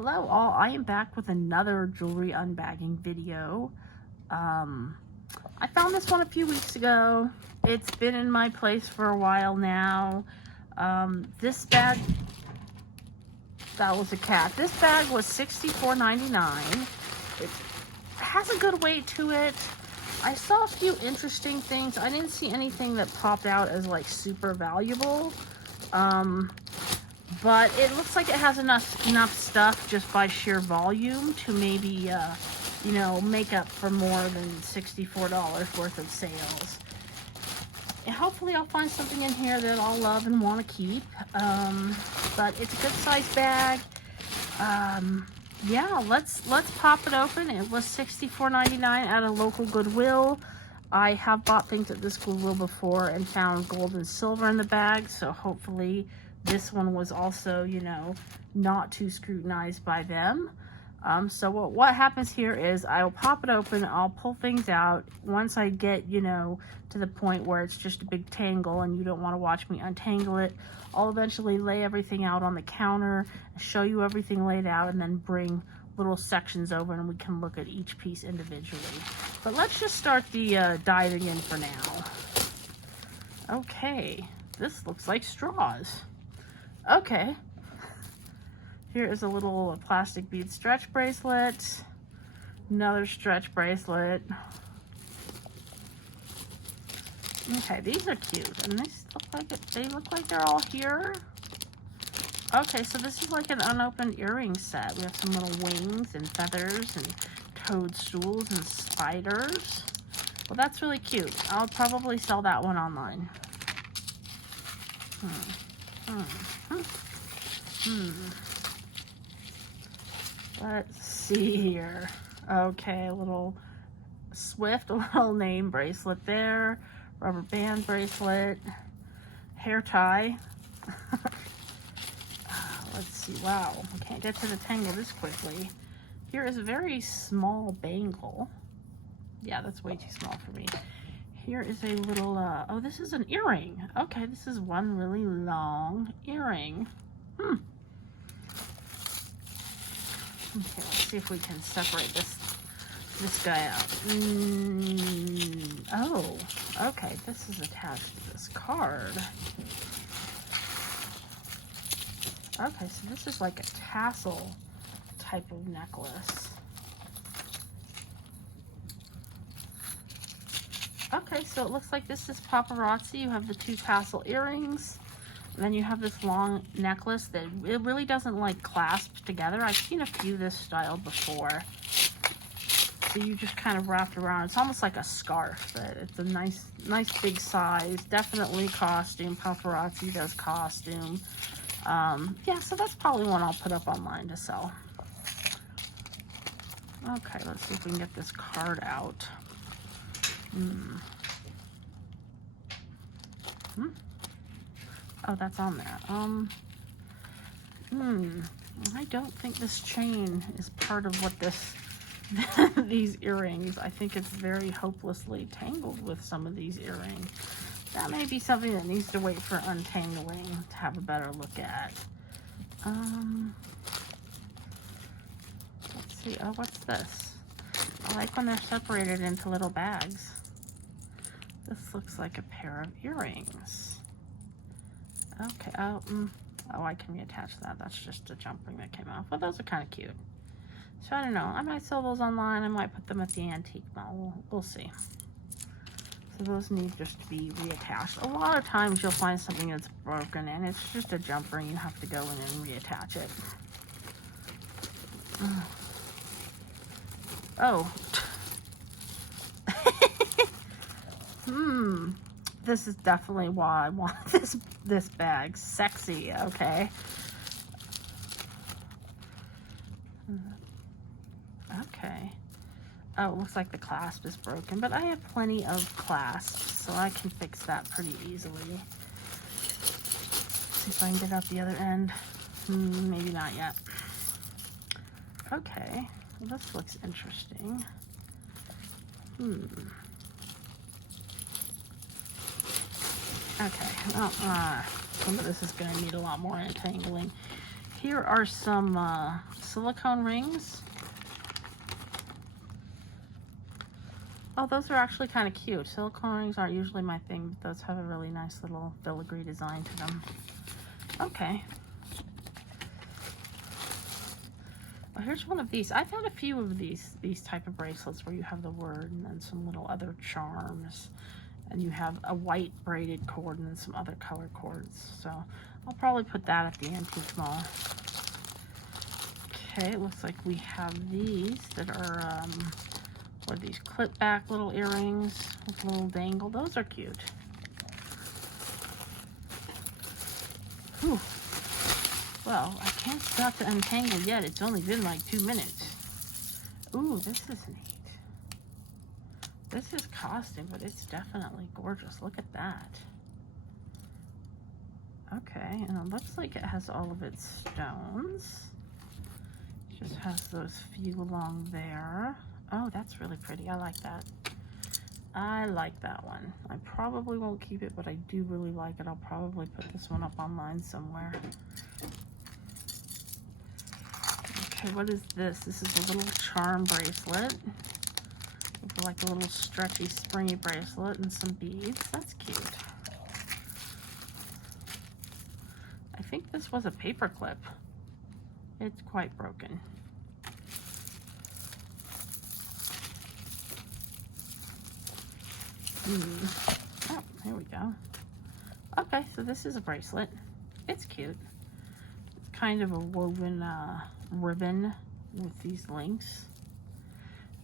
Hello all, I am back with another jewelry unbagging video. I found this one a few weeks ago. It's been in my place for a while now. This bag, that was a cat. This bag was $64.99. It has a good weight to it. I saw a few interesting things. I didn't see anything that popped out as like super valuable. But it looks like it has enough stuff just by sheer volume to maybe, you know, make up for more than $64 worth of sales. And hopefully I'll find something in here that I'll love and want to keep. But it's a good size bag. Yeah, let's pop it open. It was $64.99 at a local Goodwill. I have bought things at this Goodwill before and found gold and silver in the bag, so hopefully this one was also, you know, not too scrutinized by them. So what happens here is I'll pop it open, I'll pull things out. Once I get, you know, to the point where it's just a big tangle and you don't want to watch me untangle it, I'll eventually lay everything out on the counter, show you everything laid out, and then bring little sections over and we can look at each piece individually. But let's just start the diving in for now. Okay, this looks like straws. Okay, here is a little plastic bead stretch bracelet, another stretch bracelet. Okay, these are cute, and they look like they're all here. Okay, so this is like an unopened earring set. We have some little wings and feathers and toadstools and spiders. Well, that's really cute. I'll probably sell that one online. Let's see here. Okay, a little Swift, a little name bracelet there, rubber band bracelet, hair tie. Let's see. Wow, I can't get to the tangle this quickly. Here is a very small bangle. Yeah, that's way too small for me. Here is a little, oh, this is an earring. Okay, this is one really long earring. Okay, let's see if we can separate this guy out. Oh, okay, this is attached to this card. Okay, so this is like a tassel type of necklace. Okay, so it looks like this is paparazzi. You have the two tassel earrings, and then you have this long necklace that it really doesn't like clasp together. I've seen a few this style before. So you just kind of wrap it around. It's almost like a scarf, but it's a nice big size. Definitely costume. Paparazzi does costume. Yeah, so that's probably one I'll put up online to sell. Okay, let's see if we can get this card out. Oh, that's on there. I don't think this chain is part of what these earrings. I think it's very hopelessly tangled with some of these earrings. That may be something that needs to wait for untangling to have a better look at. Let's see. Oh, what's this? I like when they're separated into little bags. This looks like a pair of earrings. Okay. Oh, I can reattach that. That's just a jump ring that came off. Well, those are kind of cute. So I don't know. I might sell those online. I might put them at the antique mall. We'll see. So those need just to be reattached. A lot of times you'll find something that's broken and it's just a jump ring. You have to go in and reattach it. Oh. This is definitely why I want this bag. Sexy, okay. Okay. Oh, it looks like the clasp is broken, but I have plenty of clasps, so I can fix that pretty easily. See if I can get out the other end. Maybe not yet. Okay, well, this looks interesting. Okay, well, some of this is going to need a lot more untangling. Here are some silicone rings. Oh, those are actually kind of cute. Silicone rings aren't usually my thing, but those have a really nice little filigree design to them. Okay. Well, here's one of these. I've had a few of these type of bracelets where you have the word and then some little other charms. And you have a white braided cord and then some other color cords. So I'll probably put that at the antique mall. Okay, it looks like we have these that are, what are these, clip back little earrings with a little dangle. Those are cute. Whew. Well, I can't stop to untangle yet. It's only been like 2 minutes. Ooh, this is neat. This is costing, but it's definitely gorgeous. Look at that. Okay, and it looks like it has all of its stones. It just has those few along there. Oh, that's really pretty. I like that. I like that one. I probably won't keep it, but I do really like it. I'll probably put this one up online somewhere. Okay, what is this? This is a little charm bracelet. With like a little stretchy, springy bracelet and some beads. That's cute. I think this was a paper clip. It's quite broken. Oh, here we go. Okay, so this is a bracelet. It's cute. It's kind of a woven ribbon with these links.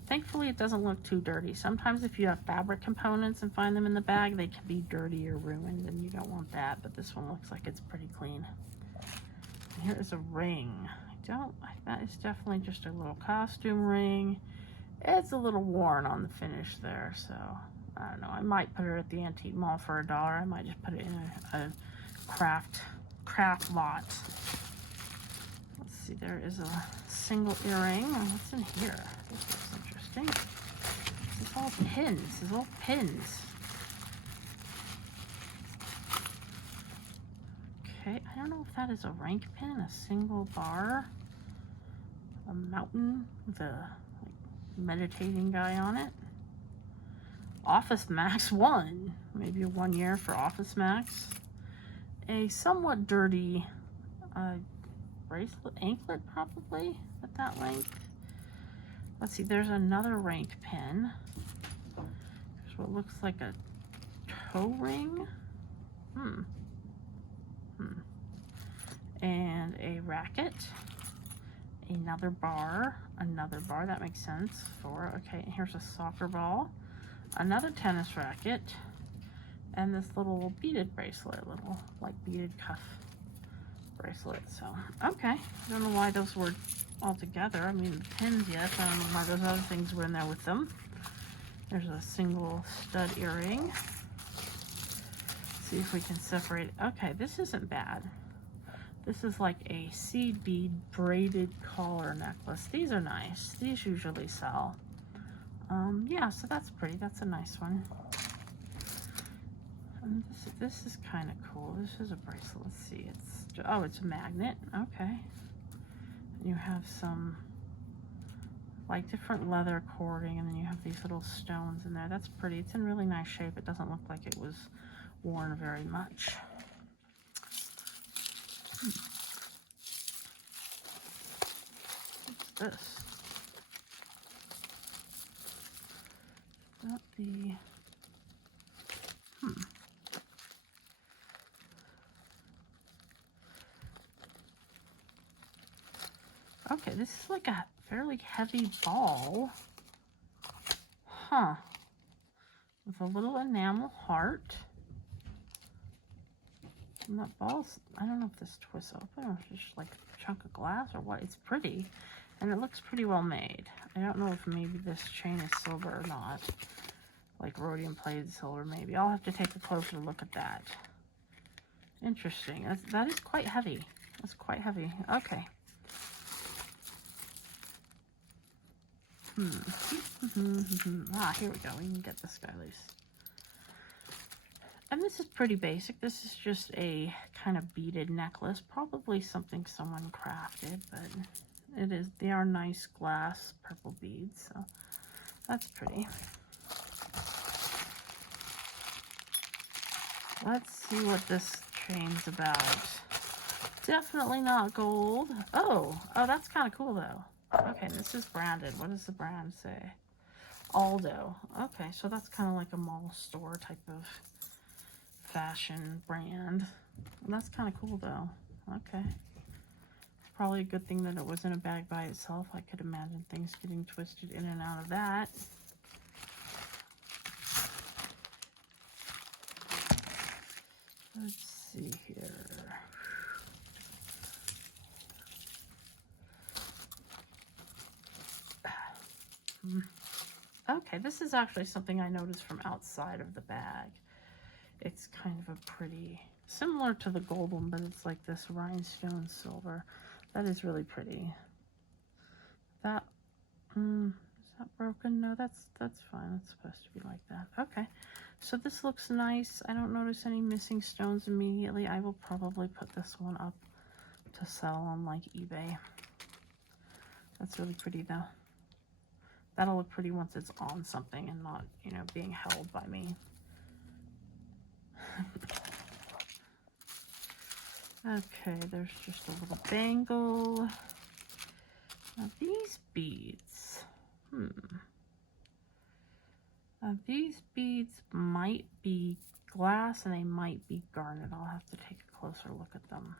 Thankfully, it doesn't look too dirty. Sometimes if you have fabric components and find them in the bag, they can be dirty or ruined, and you don't want that. But this one looks like it's pretty clean. And here is a ring. That is definitely just a little costume ring. It's a little worn on the finish there, so I don't know. I might put it at the antique mall for $1. I might just put it in a craft lot. Let's see, there is a single earring. What's in here? This looks interesting. This is all pins. This is all pins. Okay, I don't know if that is a rank pin, a single bar, a mountain with a meditating guy on it. Office Max 1, maybe a 1 year for Office Max. A somewhat dirty bracelet, anklet probably at that length. Let's see, there's another rank pin. There's what looks like a toe ring. And a racket. Another bar, that makes sense. Okay, and here's a soccer ball. Another tennis racket. And this little beaded bracelet, little like beaded cuff bracelet. So, okay. I don't know why those were all together. I mean, the pins, yes. I don't know why those other things were in there with them. There's a single stud earring. See if we can separate. Okay, this isn't bad. This is like a seed bead braided collar necklace. These are nice. These usually sell. Yeah, so that's pretty. That's a nice one. And this is kind of cool. This is a bracelet. Let's see. It's a magnet. Okay. And you have some like different leather cording, and then you have these little stones in there. That's pretty. It's in really nice shape. It doesn't look like it was worn very much. What's this? Not the... Okay, this is like a fairly heavy ball. Huh. With a little enamel heart. And that ball's, I don't know if this twists open or it's just like a chunk of glass or what. It's pretty. And it looks pretty well made. I don't know if maybe this chain is silver or not. Like rhodium plated silver maybe. I'll have to take a closer look at that. Interesting. That is quite heavy. That's quite heavy. Okay. Here we go. We can get this guy loose. And this is pretty basic. This is just a kind of beaded necklace, probably something someone crafted, but it is, they are nice glass purple beads, so that's pretty. Let's see what this chain's about. Definitely not gold. Oh, that's kind of cool though. Okay, this is branded. What does the brand say? Aldo. Okay, so that's kind of like a mall store type of fashion brand. And that's kind of cool though. Okay. Probably a good thing that it was in a bag by itself. I could imagine things getting twisted in and out of that. Let's see here. Okay, this is actually something I noticed from outside of the bag. It's kind of a pretty, similar to the gold one, but it's like this rhinestone silver. That is really pretty. That, is that broken? No, that's fine. It's supposed to be like that. Okay, so this looks nice. I don't notice any missing stones immediately. I will probably put this one up to sell on like eBay. That's really pretty though. That'll look pretty once it's on something and not, you know, being held by me. Okay, there's just a little bangle. Now these beads, now these beads might be glass and they might be garnet. I'll have to take a closer look at them.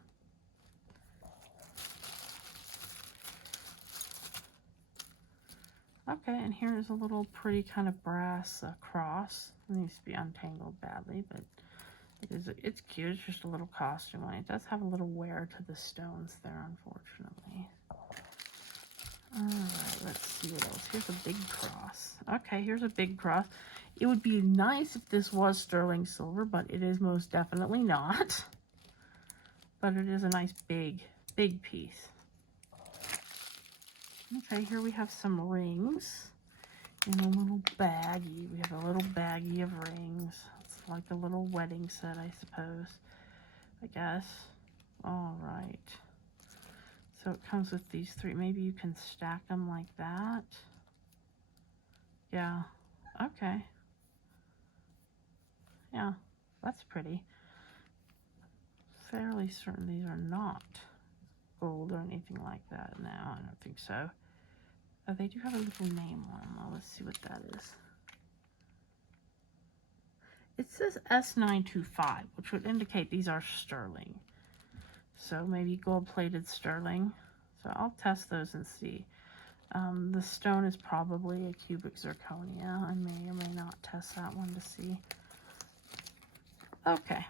Okay, and here's a little pretty kind of brass cross. It needs to be untangled badly, but it's cute. It's just a little costume one. It does have a little wear to the stones there, unfortunately. Alright, let's see what else. Here's a big cross. Okay, here's a big cross. It would be nice if this was sterling silver, but it is most definitely not. But it is a nice big piece. Okay, here we have some rings in a little baggie. We have a little baggie of rings. It's like a little wedding set, I suppose. I guess. All right. So it comes with these three. Maybe you can stack them like that. Yeah. Okay. Yeah, that's pretty. Fairly certain these are not gold or anything like that. No, I don't think so. Oh, they do have a little name on them. Well, let's see what that is. It says S925, which would indicate these are sterling. So maybe gold-plated sterling. So I'll test those and see. The stone is probably a cubic zirconia. I may or may not test that one to see. Okay.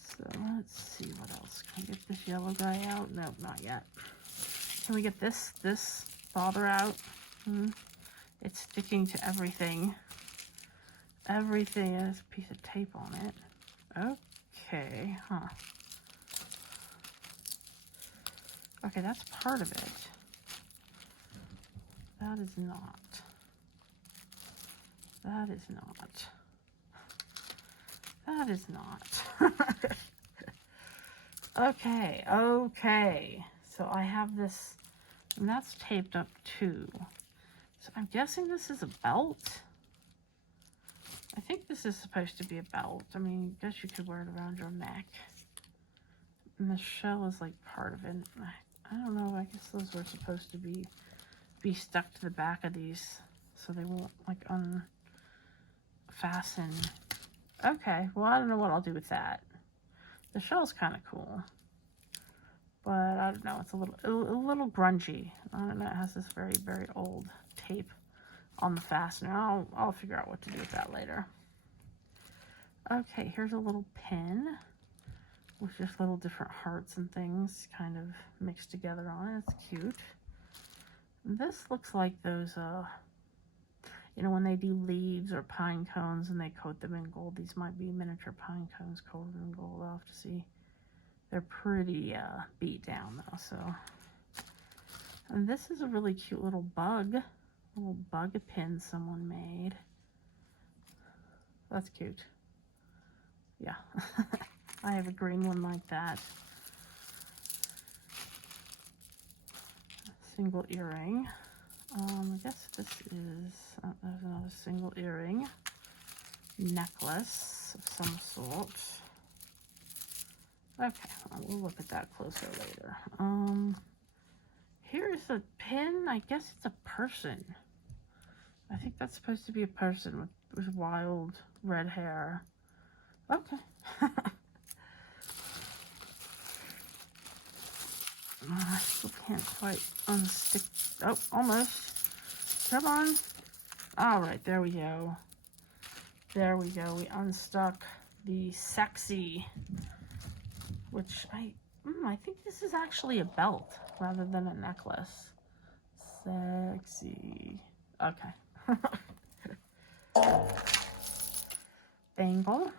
So let's see what else. Can we get this yellow guy out? Nope, not yet. Can we get this bother out? It's sticking to everything. Everything has a piece of tape on it. Okay, huh. Okay, that's part of it. That is not. That is not. That is not. Okay. So I have this, and that's taped up too. So I'm guessing this is a belt. I think this is supposed to be a belt. I mean, I guess you could wear it around your neck. And the shell is like part of it. I don't know, I guess those were supposed to be stuck to the back of these so they won't like unfasten. Okay, well, I don't know what I'll do with that. The shell's kind of cool, but I don't know, it's a little grungy. I don't know, it has this very, very old tape on the fastener. I'll figure out what to do with that later. Okay, here's a little pin with just little different hearts and things kind of mixed together on it. It's cute. This looks like those, you know, when they do leaves or pine cones and they coat them in gold. These might be miniature pine cones coated in gold. I'll have to see. They're pretty beat down though, so. And this is a really cute little bug pin someone made. That's cute. Yeah. I have a green one like that. Single earring. I guess this is, there's another single earring. Necklace of some sort. Okay, we'll look at that closer later. Here's a pin. I guess it's a person. I think that's supposed to be a person with wild red hair. Okay. I still can't quite unstick. Oh, almost. Come on. All right, there we go. There we go. We unstuck the sexy, which I think this is actually a belt rather than a necklace. Sexy. Okay. Bangle.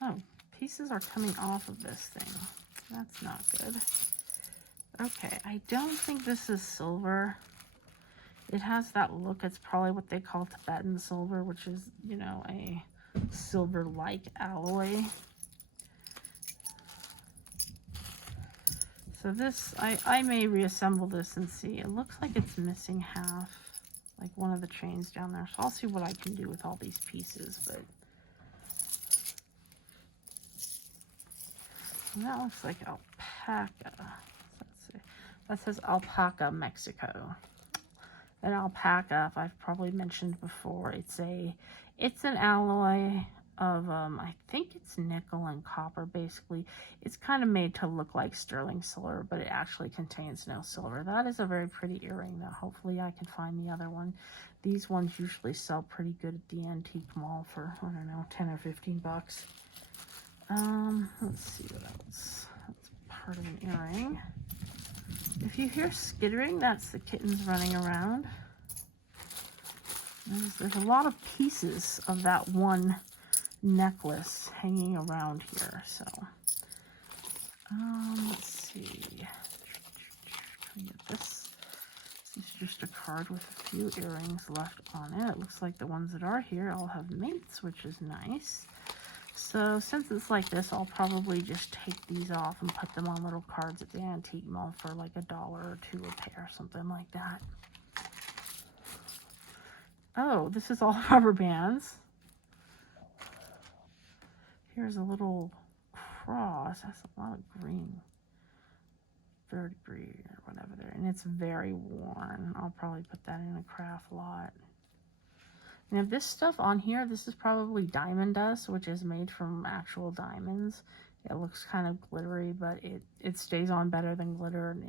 Oh, pieces are coming off of this thing. That's not good. Okay, I don't think this is silver. It has that look. It's probably what they call Tibetan silver, which is, you know, a silver-like alloy. So this, I may reassemble this and see. It looks like it's missing half, like one of the chains down there. So I'll see what I can do with all these pieces, but that looks like alpaca. Let's see. That says Alpaca, Mexico. And alpaca, I've probably mentioned before, it's an alloy of I think it's nickel and copper. Basically, it's kind of made to look like sterling silver, but it actually contains no silver. That is a very pretty earring, though. Hopefully I can find the other one. These ones usually sell pretty good at the antique mall for, I don't know, 10 or 15 bucks. Let's see what else. That's part of an earring. If you hear skittering, that's the kittens running around. There's a lot of pieces of that one necklace hanging around here. So, let's see. Can I get this? This is just a card with a few earrings left on it. It looks like the ones that are here all have mates, which is nice. So since it's like this, I'll probably just take these off and put them on little cards at the antique mall for like $1 or $2 a pair, something like that. Oh, this is all rubber bands. Here's a little cross. That's a lot of green. Verdigris or whatever there. And it's very worn. I'll probably put that in a craft lot. Now this stuff on here, this is probably diamond dust, which is made from actual diamonds. It looks kind of glittery, but it stays on better than glitter, and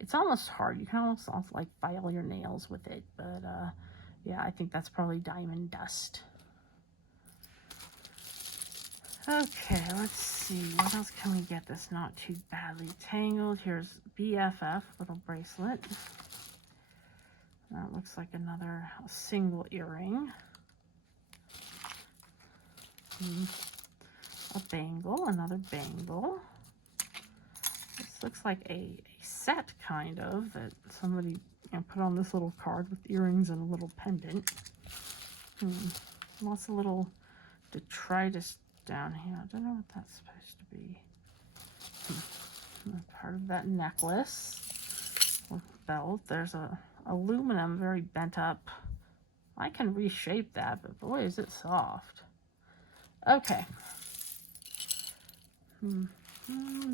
it's almost hard. You can almost like file your nails with it, but yeah, I think that's probably diamond dust. Okay, let's see. What else can we get that's not too badly tangled? Here's BFF, little bracelet. That looks like another single earring. A bangle, another bangle. This looks like a set, kind of, that somebody put on this little card with earrings and a little pendant. Lots of little detritus down here. I don't know what that's supposed to be. Part of that necklace or belt. There's a aluminum, very bent up. I can reshape that, but boy, is it soft. Okay.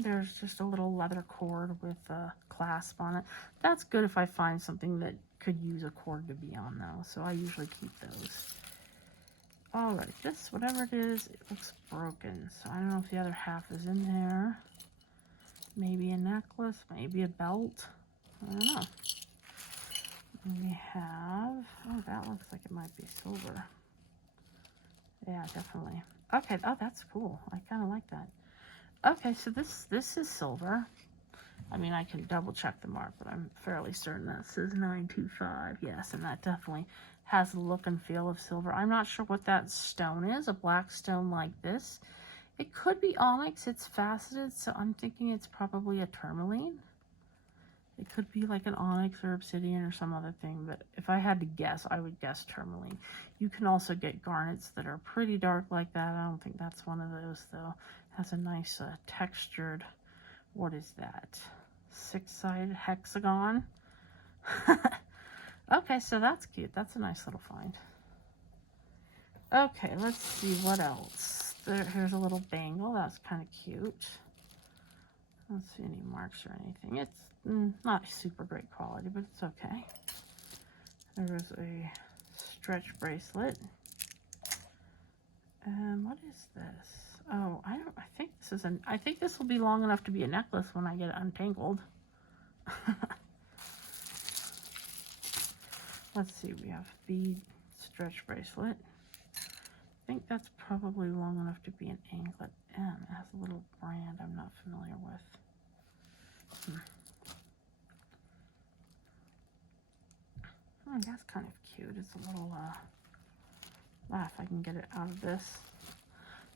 There's just a little leather cord with a clasp on it. That's good if I find something that could use a cord to be on, though. So I usually keep those. Alright, this, whatever it is, it looks broken. So I don't know if the other half is in there. Maybe a necklace, maybe a belt. I don't know. We have, oh, that looks like it might be silver. Yeah, definitely. Okay, oh, that's cool. I kind of like that. Okay, so this is silver. I mean, I can double check the mark, but I'm fairly certain that says 925. Yes, and that definitely has the look and feel of silver. I'm not sure what that stone is, a black stone like this. It could be onyx. It's faceted, so I'm thinking it's probably a tourmaline. It could be like an onyx or obsidian or some other thing, but if I had to guess, I would guess tourmaline. You can also get garnets that are pretty dark like that. I don't think that's one of those, though. It has a nice textured, what is that? 6-sided hexagon. Okay, so that's cute. That's a nice little find. Okay, let's see what else. Here's a little bangle. That's kind of cute. I don't see any marks or anything. It's not super great quality, but it's okay. There's a stretch bracelet. And what is this? Oh, I think this is I think this will be long enough to be a necklace when I get it untangled. Let's see, we have bead stretch bracelet. I think that's probably long enough to be an anklet. And it has a little brand I'm not familiar with. That's kind of cute. It's a little, if I can get it out of this.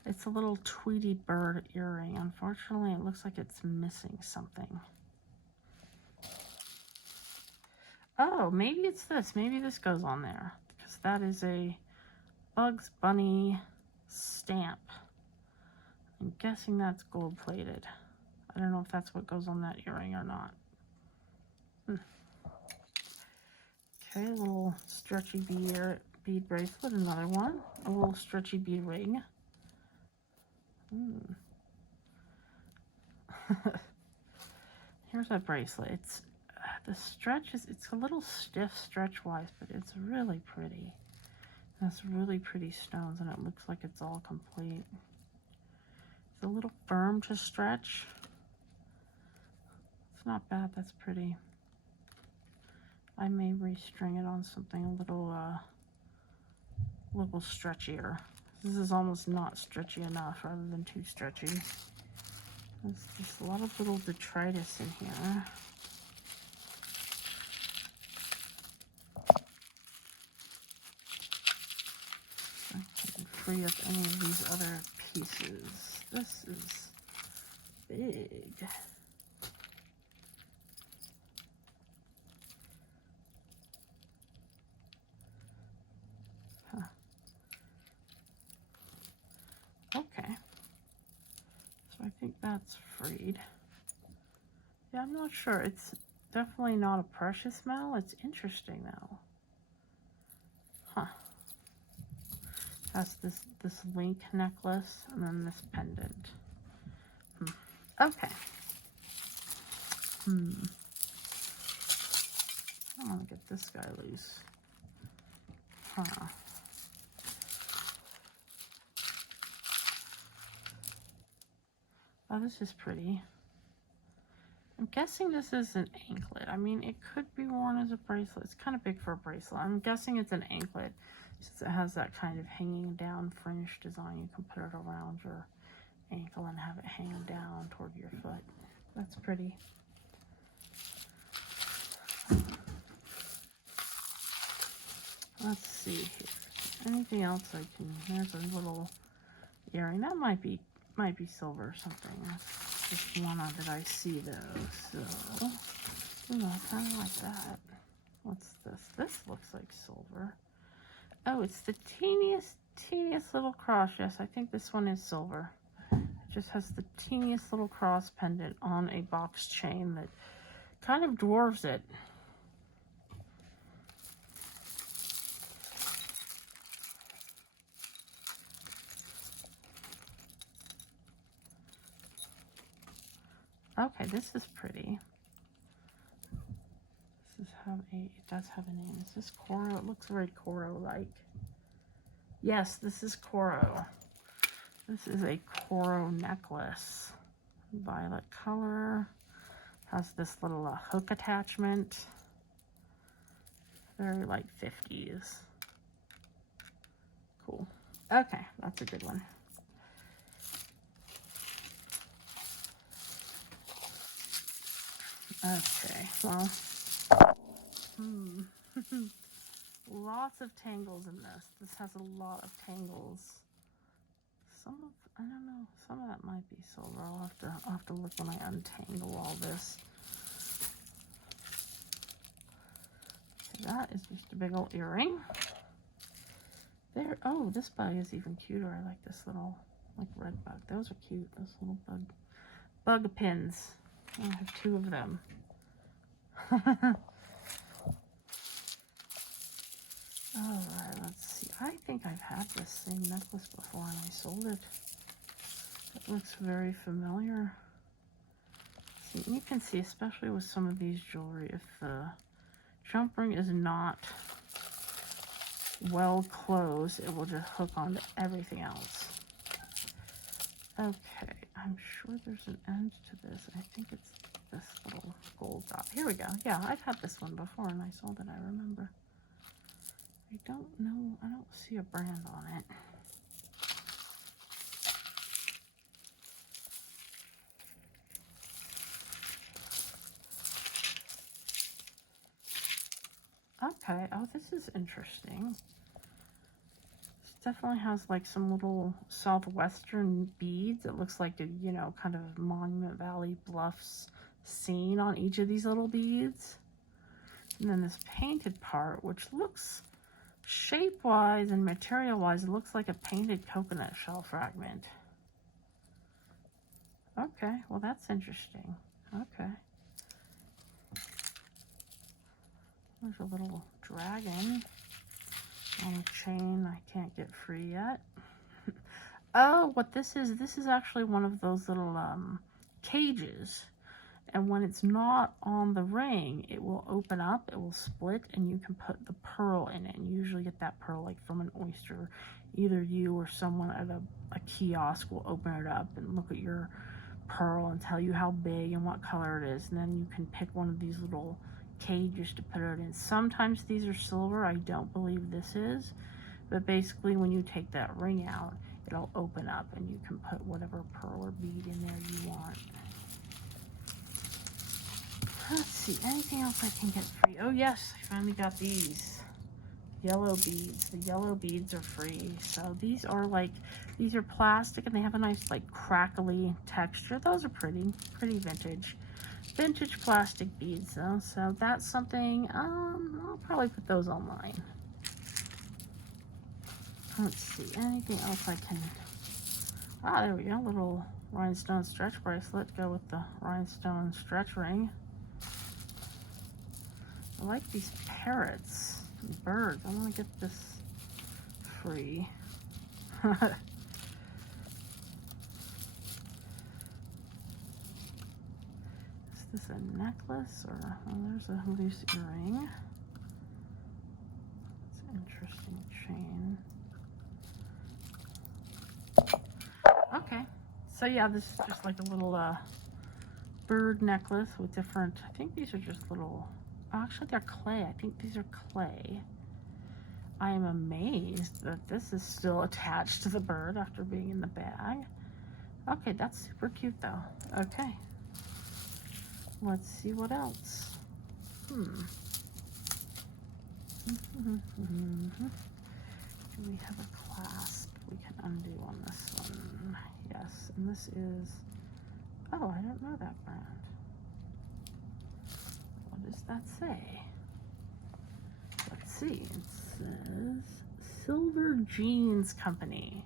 It's a little Tweety bird earring. Unfortunately, it looks like it's missing something. Oh, maybe it's this. Maybe this goes on there. Because that is a Bugs Bunny stamp. I'm guessing that's gold plated. I don't know if that's what goes on that earring or not. Okay, a little stretchy bead bracelet, another one. A little stretchy bead ring. Here's a bracelet. It's the stretch it's a little stiff stretch wise, but it's really pretty. That's really pretty stones, and it looks like it's all complete. It's a little firm to stretch. It's not bad. That's pretty. I may restring it on something a little stretchier. This is almost not stretchy enough, rather than too stretchy. There's just a lot of little detritus in here. I can free up any of these other pieces. This is big. Okay, so I think that's freed. Yeah, I'm not sure. It's definitely not a precious metal. It's interesting though. Huh. Has this link necklace and then this pendant. Okay. I want to get this guy loose. Huh. Oh, this is pretty. I'm guessing this is an anklet. I mean, it could be worn as a bracelet. It's kind of big for a bracelet. I'm guessing it's an anklet since it has that kind of hanging down fringe design. You can put it around your ankle and have it hang down toward your foot. That's pretty. Let's see here. Anything else I can... There's a little earring. That might be silver or something. That's just one that I see though. So, ooh, I kind of like that. What's this? This looks like silver. Oh, it's the teeniest little cross. Yes, I think this one is silver. It just has the teeniest little cross pendant on a box chain that kind of dwarfs it. Okay, this is pretty. It does have a name. Is this Coro? It looks very Coro-like. Yes, this is Coro. This is a Coro necklace. Violet color. Has this little hook attachment. Very like 50s. Cool. Okay, that's a good one. Okay, well, lots of tangles in this. This has a lot of tangles. I don't know, some of that might be silver. I'll have to look when I untangle all this. that is just a big old earring. There, oh, this bug is even cuter. I like this little, like, red bug. Those are cute, those little bug pins. I have 2 of them. Alright, let's see. I think I've had this same necklace before and I sold it. It looks very familiar. See, and you can see, especially with some of these jewelry, if the jump ring is not well closed, it will just hook onto everything else. Okay, I'm sure there's an end to this. I think it's this little gold dot. Here we go. Yeah, I've had this one before and I sold it, I remember. I don't know, I don't see a brand on it. Okay, oh, this is interesting. This definitely has like some little southwestern beads. It looks like a, you know, kind of Monument Valley Bluffs scene on each of these little beads. And then this painted part, which looks shape-wise and material-wise, it looks like a painted coconut shell fragment. Okay, well that's interesting. Okay. There's a little dragon on a chain I can't get free yet. Oh, what this is actually one of those little cages. And when it's not on the ring, it will open up, it will split, and you can put the pearl in it. And you usually get that pearl like from an oyster. Either you or someone at a kiosk will open it up and look at your pearl and tell you how big and what color it is. And then you can pick one of these little cages to put it in. Sometimes these are silver. I don't believe this is. But basically when you take that ring out, it'll open up and you can put whatever pearl or bead in there you want. Let's see, anything else I can get free? Oh yes, I finally got these yellow beads. The yellow beads are free. So these are like, these are plastic and they have a nice like crackly texture. Those are pretty vintage. Vintage plastic beads though. So that's something, I'll probably put those online. Let's see, anything else I can, there we go, little rhinestone stretch bracelet. Go with the rhinestone stretch ring. I like these parrots and birds. I want to get this free. Is this a necklace or, oh, there's a loose earring. It's an interesting chain. Okay, so yeah, this is just like a little bird necklace with different, I think these are just little, actually they're clay. I think these are clay. I am amazed that this is still attached to the bird after being in the bag. Okay, that's super cute though. Okay, let's see what else. Do we have a clasp we can undo on this one? Yes, and this is, oh, I don't know that brand. What does that say? Let's see. It says Silver Jeans Company.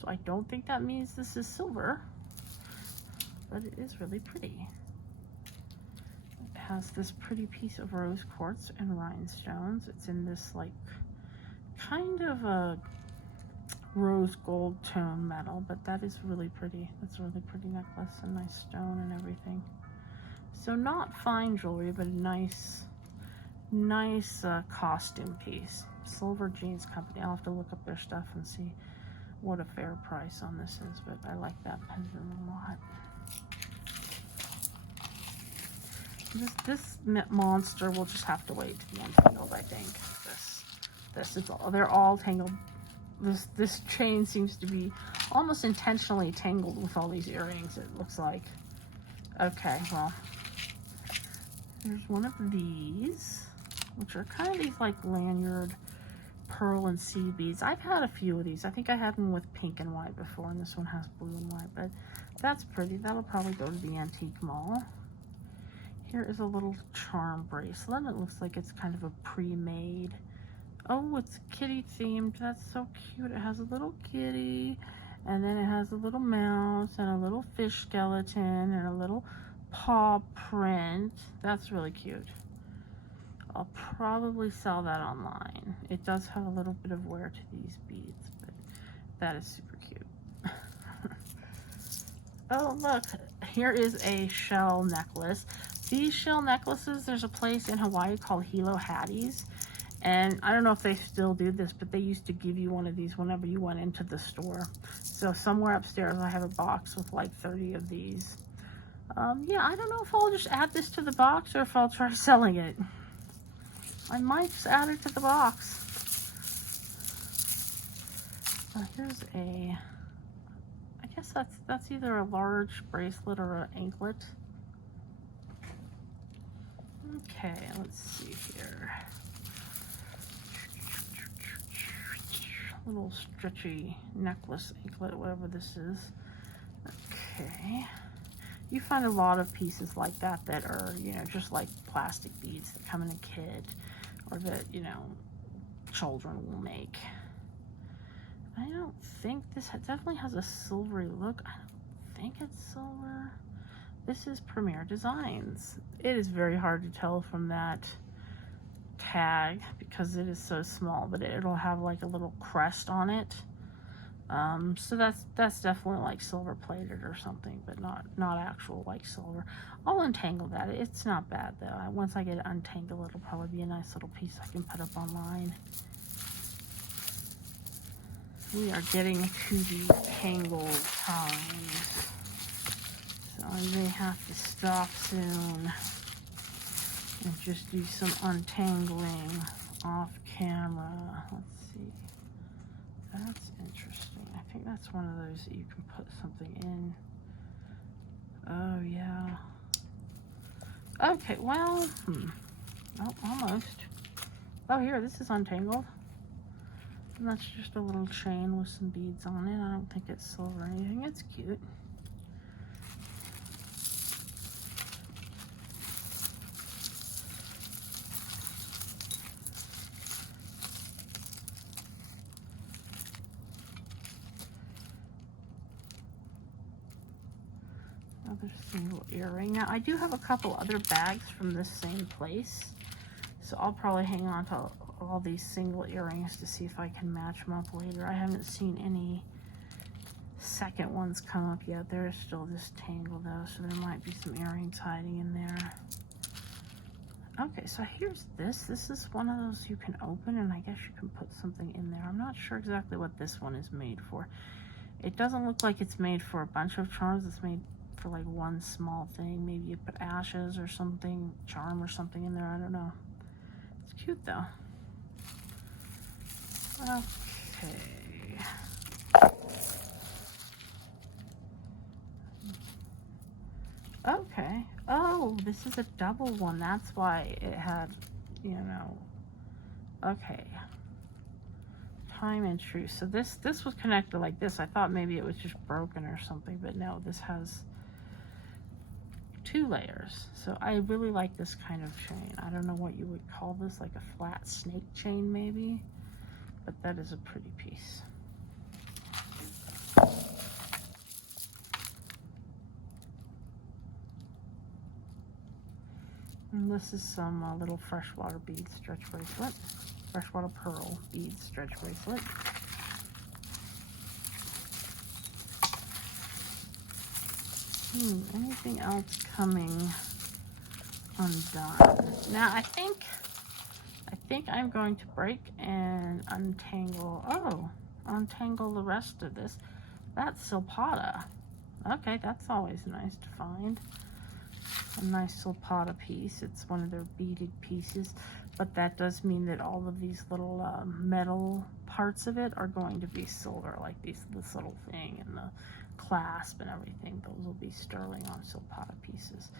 So I don't think that means this is silver, but it is really pretty. It has this pretty piece of rose quartz and rhinestones. It's in this like kind of a rose gold tone metal, but that is really pretty. That's a really pretty necklace, a nice stone and everything. So not fine jewelry, but a nice costume piece. Silver Jeans Company. I'll have to look up their stuff and see what a fair price on this is, but I like that pendant a lot. This monster will just have to wait to be untangled, I think. This is all, they're all tangled. This chain seems to be almost intentionally tangled with all these earrings, it looks like. Okay, well, there's one of these, which are kind of these like lanyard pearl and sea beads. I've had a few of these. I think I had one with pink and white before, and this one has blue and white, but that's pretty. That'll probably go to the antique mall. Here is a little charm bracelet. It looks like it's kind of a pre-made. Oh, it's kitty themed. That's so cute. It has a little kitty, and then it has a little mouse and a little fish skeleton and a little paw print. That's really cute. I'll probably sell that online. It does have a little bit of wear to these beads, but that is super cute. Oh, look, here is a shell necklace. These shell necklaces, there's a place in Hawaii called Hilo Hattie's. And I don't know if they still do this, but they used to give you one of these whenever you went into the store. So somewhere upstairs, I have a box with like 30 of these. Yeah, I don't know if I'll just add this to the box or if I'll try selling it. I might just add it to the box. Here's a, I guess that's either a large bracelet or an anklet. Okay, let's see here. Little stretchy necklace anklet, whatever this is. Okay. You find a lot of pieces like that that are, you know, just like plastic beads that come in a kit or that, you know, children will make. I don't think this definitely has a silvery look. I don't think it's silver. This is Premier Designs. It is very hard to tell from that tag because it is so small, but it'll have like a little crest on it. So that's definitely like silver plated or something, but not actual like silver. I'll untangle that. It's not bad though. Once I get it untangled, it'll probably be a nice little piece I can put up online. We are getting to the tangle times, so I may have to stop soon and just do some untangling off camera. Let's see. That's interesting. I think that's one of those that you can put something in. Oh, yeah. Okay, well, oh, almost. Oh, here, this is untangled. And that's just a little chain with some beads on it. I don't think it's silver or anything. It's cute. Another single earring. Now, I do have a couple other bags from this same place, so I'll probably hang on to all these single earrings to see if I can match them up later. I haven't seen any second ones come up yet. There's still this tangle though, so there might be some earrings hiding in there. Okay, so here's this. This is one of those you can open, and I guess you can put something in there. I'm not sure exactly what this one is made for. It doesn't look like it's made for a bunch of charms. It's made for like one small thing. Maybe you put ashes or something, charm or something in there. I don't know. It's cute though. Okay. Okay. Oh, this is a double one. That's why it had, you know. Okay. Time and Truth. So this was connected like this. I thought maybe it was just broken or something, but no, this has 2 layers. So I really like this kind of chain. I don't know what you would call this, like a flat snake chain maybe, but that is a pretty piece. And this is some little freshwater bead stretch bracelet. Freshwater pearl bead stretch bracelet. Anything else coming undone? Now I think I'm going to break and untangle, untangle the rest of this. That's Silpata. Okay, that's always nice to find. A nice Silpata piece. It's one of their beaded pieces, but that does mean that all of these little metal parts of it are going to be silver, like this little thing and the clasp and everything. Those will be sterling on Silpata pieces.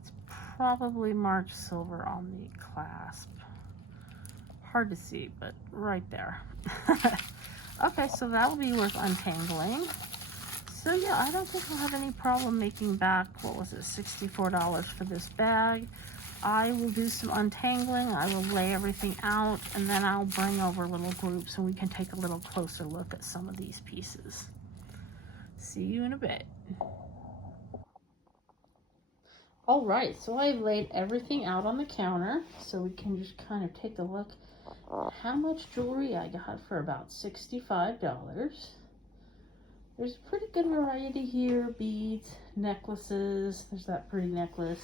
It's probably marked silver on the clasp. Hard to see, but right there. Okay, so that'll be worth untangling. So yeah, I don't think I'll have any problem making back, what was it, $64 for this bag. I will do some untangling, I will lay everything out, and then I'll bring over little groups and we can take a little closer look at some of these pieces. See you in a bit. All right, so I've laid everything out on the counter so we can just kind of take a look how much jewelry I got for about $65. There's a pretty good variety here, beads, necklaces, there's that pretty necklace,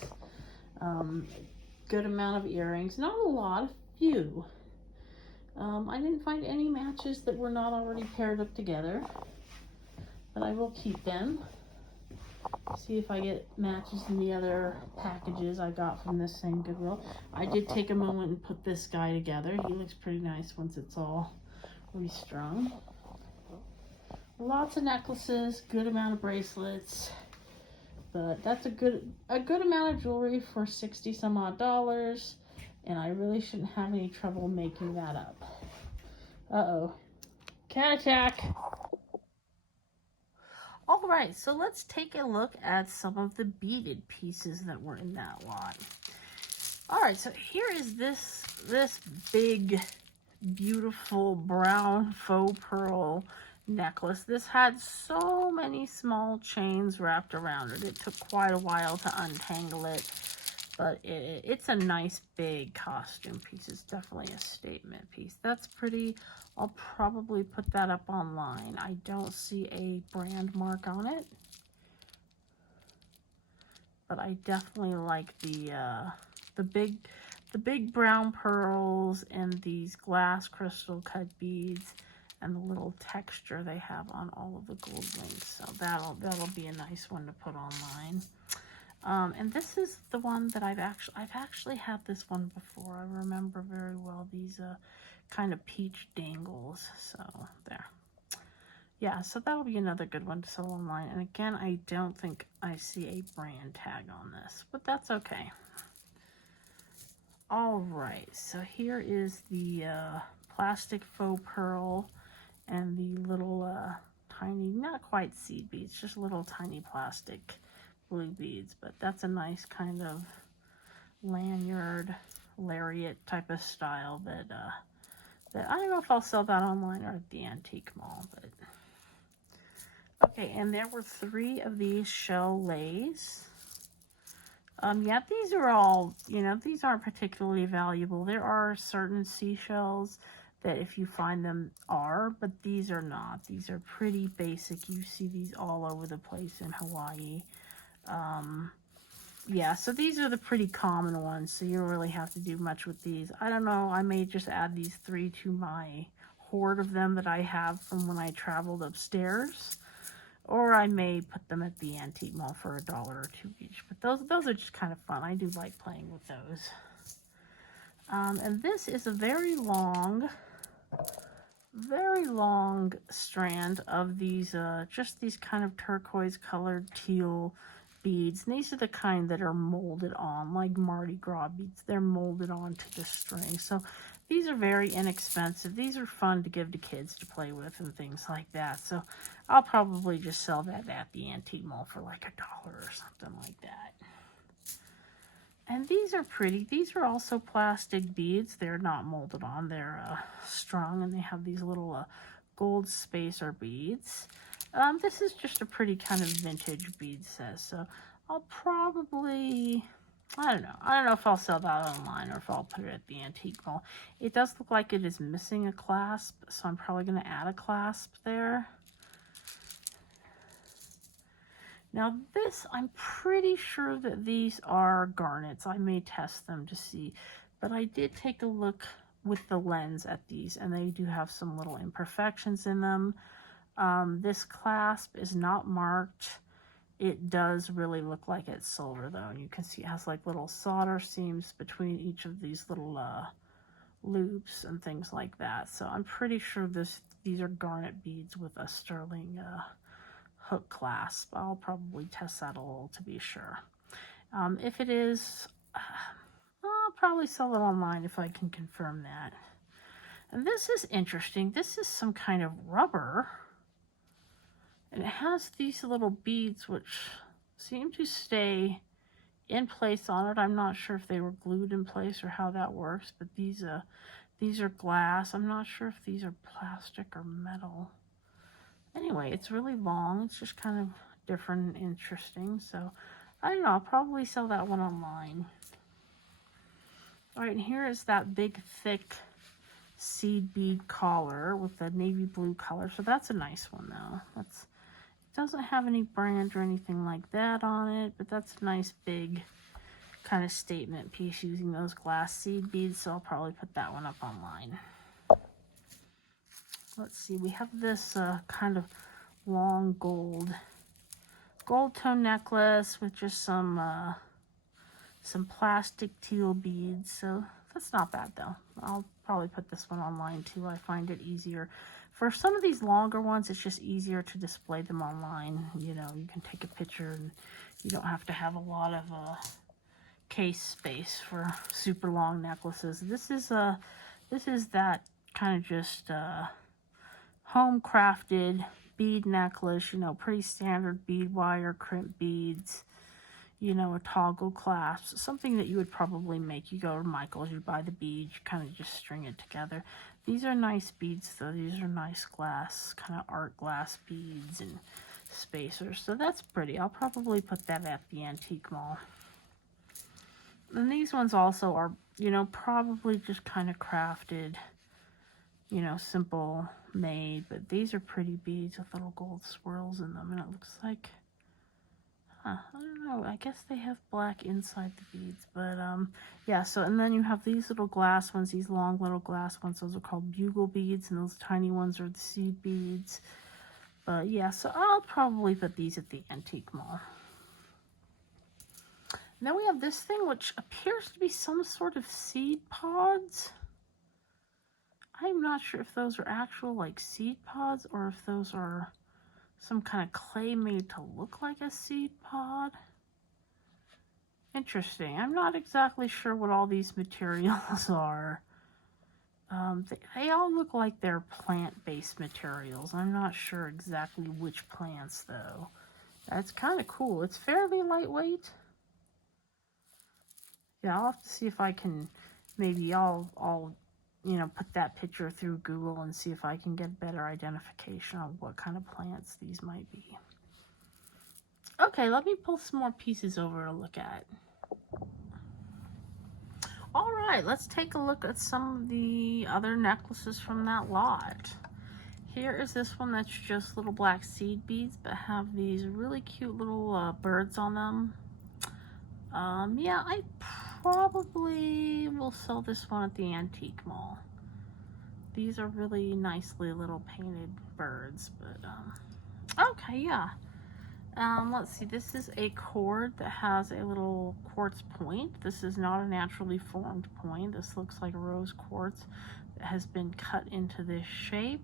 good amount of earrings, not a lot, a few. I didn't find any matches that were not already paired up together, but I will keep them. See if I get matches in the other packages I got from this same Goodwill. I did take a moment and put this guy together. He looks pretty nice once it's all restrung. Lots of necklaces, good amount of bracelets, but that's a good amount of jewelry for 60 some odd dollars, and I really shouldn't have any trouble making that up. Uh-oh. Cat attack! All right, so let's take a look at some of the beaded pieces that were in that lot. All right, so here is this big, beautiful brown faux pearl necklace. This had so many small chains wrapped around it. It took quite a while to untangle it, but it's a nice big costume piece. It's definitely a statement piece. That's pretty. I'll probably put that up online. I don't see a brand mark on it, but I definitely like the big brown pearls and these glass crystal cut beads and the little texture they have on all of the gold links. So that'll be a nice one to put online. And this is the one that I've actually had this one before. I remember very well these kind of peach dangles. So there. Yeah, so that'll be another good one to sell online. And again, I don't think I see a brand tag on this, but that's okay. All right, so here is the plastic faux pearl and the little tiny, not quite seed beads, just little tiny plastic blue beads, but that's a nice kind of lanyard, lariat type of style that I don't know if I'll sell that online or at the antique mall, but okay. And there were 3 of these shell lays. Yeah, these are all, these aren't particularly valuable. There are certain seashells that if you find them are, but these are not. These are pretty basic. You see these all over the place in Hawaii. Yeah, so these are the pretty common ones, so you don't really have to do much with these. I don't know, I may just add these 3 to my hoard of them that I have from when I traveled upstairs. Or I may put them at the antique mall for $1 or $2 each. But those are just kind of fun. I do like playing with those. And this is a very long strand of these, just these kind of turquoise colored teal beads. And these are the kind that are molded on, like Mardi Gras beads. They're molded onto the string. So these are very inexpensive. These are fun to give to kids to play with and things like that. So I'll probably just sell that at the antique mall for like $1 or something like that. And these are pretty. These are also plastic beads. They're not molded on. They're strung, and they have these little gold spacer beads. This is just a pretty kind of vintage bead set. So I'll probably, I don't know if I'll sell that online or if I'll put it at the antique mall. It does look like it is missing a clasp, so I'm probably going to add a clasp there. Now this, I'm pretty sure that these are garnets. I may test them to see, but I did take a look with the lens at these, and they do have some little imperfections in them. This clasp is not marked. It does really look like it's silver though. You can see it has like little solder seams between each of these little loops and things like that. So I'm pretty sure these are garnet beads with a sterling hook clasp. I'll probably test that a little to be sure. If it is, I'll probably sell it online if I can confirm that. And this is interesting. This is some kind of rubber. And it has these little beads which seem to stay in place on it. I'm not sure if they were glued in place or how that works, but these are glass. I'm not sure if these are plastic or metal. Anyway, it's really long. It's just kind of different and interesting. So, I don't know. I'll probably sell that one online. All right, and here is that big, thick seed bead collar with the navy blue color. So that's a nice one, though. It doesn't have any brand or anything like that on it, but that's a nice, big kind of statement piece using those glass seed beads. So I'll probably put that one up online. Let's see, we have this kind of long gold tone necklace with just some plastic teal beads. So that's not bad though. I'll probably put this one online too. I find it easier. For some of these longer ones, it's just easier to display them online. You know, you can take a picture and you don't have to have a lot of case space for super long necklaces. This is that kind of just home crafted bead necklace, you know, pretty standard bead wire, crimp beads, you know, a toggle clasp, something that you would probably make. You go to Michael's, you buy the beads, you kind of just string it together. These are nice beads though. These are nice glass, kind of art glass beads and spacers. So that's pretty. I'll probably put that at the antique mall. And these ones also are, you know, probably just kind of crafted, you know, simple made, but these are pretty beads with little gold swirls in them, and it looks like, I don't know, I guess they have black inside the beads, but yeah. So, and then you have these little glass ones, these long little glass ones, those are called bugle beads, and those tiny ones are the seed beads. But yeah, so I'll probably put these at the antique mall. Then we have this thing which appears to be some sort of seed pods. I'm not sure if those are actual like seed pods or if those are some kind of clay made to look like a seed pod. Interesting. I'm not exactly sure what all these materials are. They all look like they're plant-based materials. I'm not sure exactly which plants though. That's kind of cool. It's fairly lightweight. Yeah, I'll have to see if I can, maybe I'll you know, put that picture through Google and see if I can get better identification on what kind of plants these might be. Okay, let me pull some more pieces over to look at. All right, let's take a look at some of the other necklaces from that lot. Here is this one that's just little black seed beads, but have these really cute little birds on them. Yeah, I probably will sell this one at the antique mall. These are really nicely little painted birds, but okay, yeah. Let's see, this is a cord that has a little quartz point. This is not a naturally formed point. This looks like rose quartz that has been cut into this shape.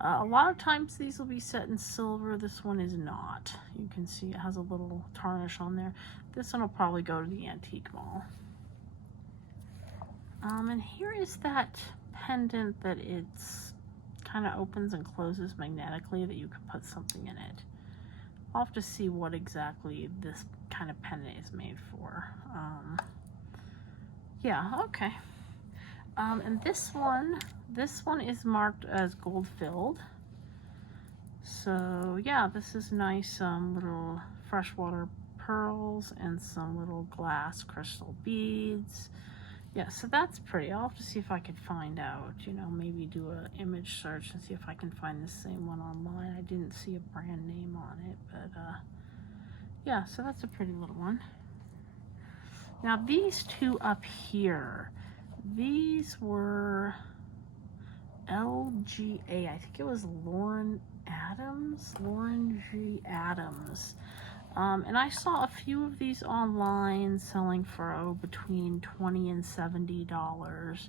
A lot of times these will be set in silver. This one is not. You can see it has a little tarnish on there. This one will probably go to the antique mall. And here is that pendant that it's kind of opens and closes magnetically that you can put something in it. I'll have to see what exactly this kind of pendant is made for. Yeah, okay. And this one is marked as gold filled. So yeah, this is nice, little freshwater pearls and some little glass crystal beads. Yeah, so that's pretty. I'll have to see if I can find out, you know, maybe do an image search and see if I can find the same one online. I didn't see a brand name on it, but yeah, so that's a pretty little one. Now these two up here, these were LGA. I think it was Lauren G. Adams. And I saw a few of these online selling for between $20 and $70,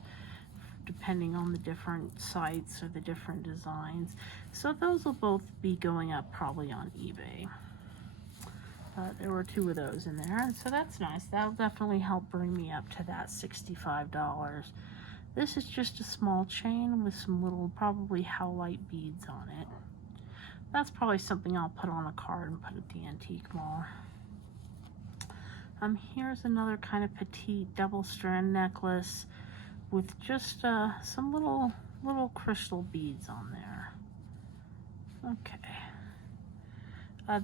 depending on the different sites or the different designs. So those will both be going up probably on eBay. There were two of those in there, and so that's nice. That'll definitely help bring me up to that $65. This is just a small chain with some little, probably howlite beads on it. That's probably something I'll put on a card and put at the antique mall. Here's another kind of petite double strand necklace with just some little crystal beads on there. Okay.